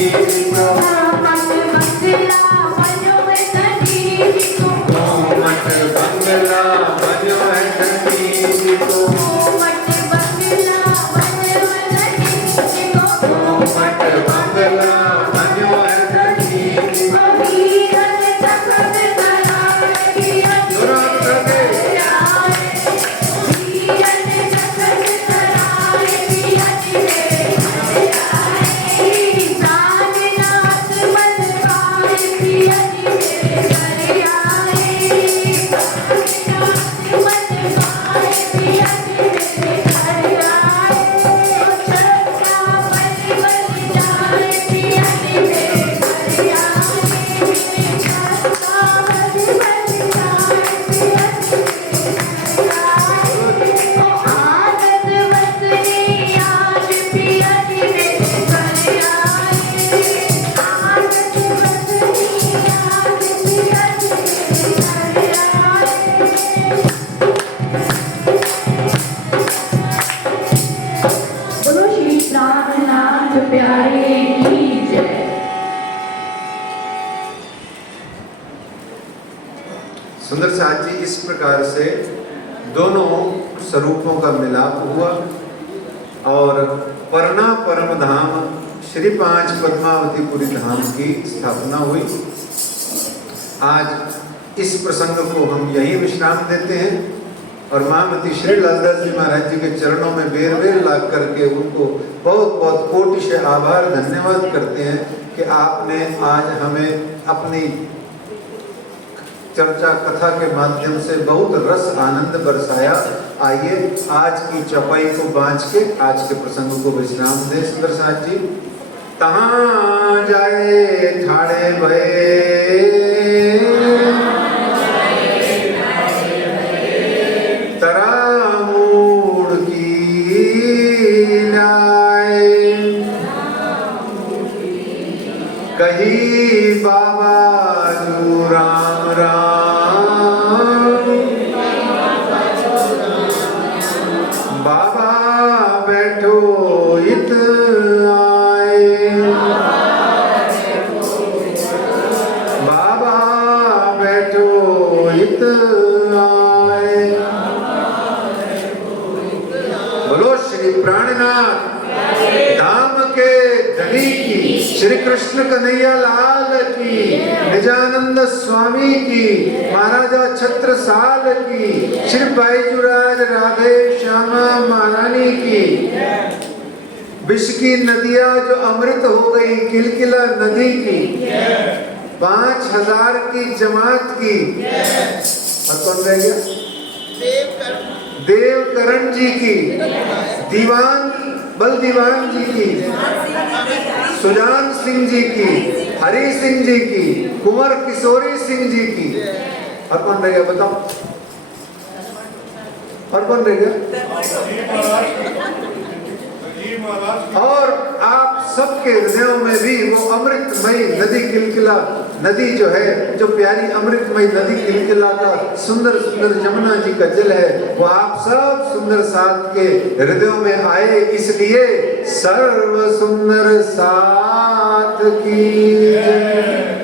को मट बंगला बन्यो है धनी को मट बंगला बन्यो है धनी को मट बंगला बन्यो है धनी को मट बंगला बन्यो है धनी को वीरन तखत कराए वीरन तखत कराए साधनाथ बनवाए पियति मेरे घर आए साधनाथ बनवाए पियति मेरे घर आए छत्ता बन बन जाए पियति मेरे घर आए छत्ता बन बन जाए पियति मेरे घर आए आदत वतनी आज पियति मेरे घर आए आदत वतनी आज पियति मेरे घर आए। बोलो श्री प्राणनाथ प्यारे की जय। सुंदर साथ जी इस प्रकार से दोनों स्वरूपों का मिलाप हुआ और परना परम धाम श्री 5 पद्मावतीपुरी धाम की स्थापना हुई। आज इस प्रसंग को हम यही विश्राम देते हैं और महामती श्री लालदास जी महाराज जी के चरणों में बेर बेर लाग करके उनको बहुत बहुत कोटि से आभार धन्यवाद करते हैं कि आपने आज हमें अपनी चर्चा कथा के माध्यम से बहुत रस आनंद बरसाया। आइए आज की चौपाई को बांध के आज के प्रसंग को विश्राम दें। सुंदर साथ जी तहाँ जाए ठाड़े भये तरा मूड़ की लाए कही बाबा जू राम राम बाबा बैठो इत आए बाबा बैठो इत आए। बोलो श्री प्राणनाथ धाम के धनी की श्री कृष्ण कन्हैया लाल की निजानंद स्वामी की महाराजा छत्रसाल की श्री बैजूराज राधे श्यामा महारानी की विश्व की नदियां जो अमृत हो गई किलकिला नदी की 5000 की जमात की और कौन रह गया देवकरण जी की दीवान बल दीवान जी की सुजान सिंह जी की हरि सिंह जी की कुंवर किशोरी सिंह जी की और कौन रह गया बताओ और कौन रह गया और आप सबके हृदयों में भी वो अमृतमयी नदी किलकिला नदी जो है जो प्यारी अमृतमयी नदी किलकिला का सुंदर सुंदर जमुना जी का जल है वो आप सब सुंदर साथ के हृदयों में आए। इसलिए सर्व सुंदर साथ की जय।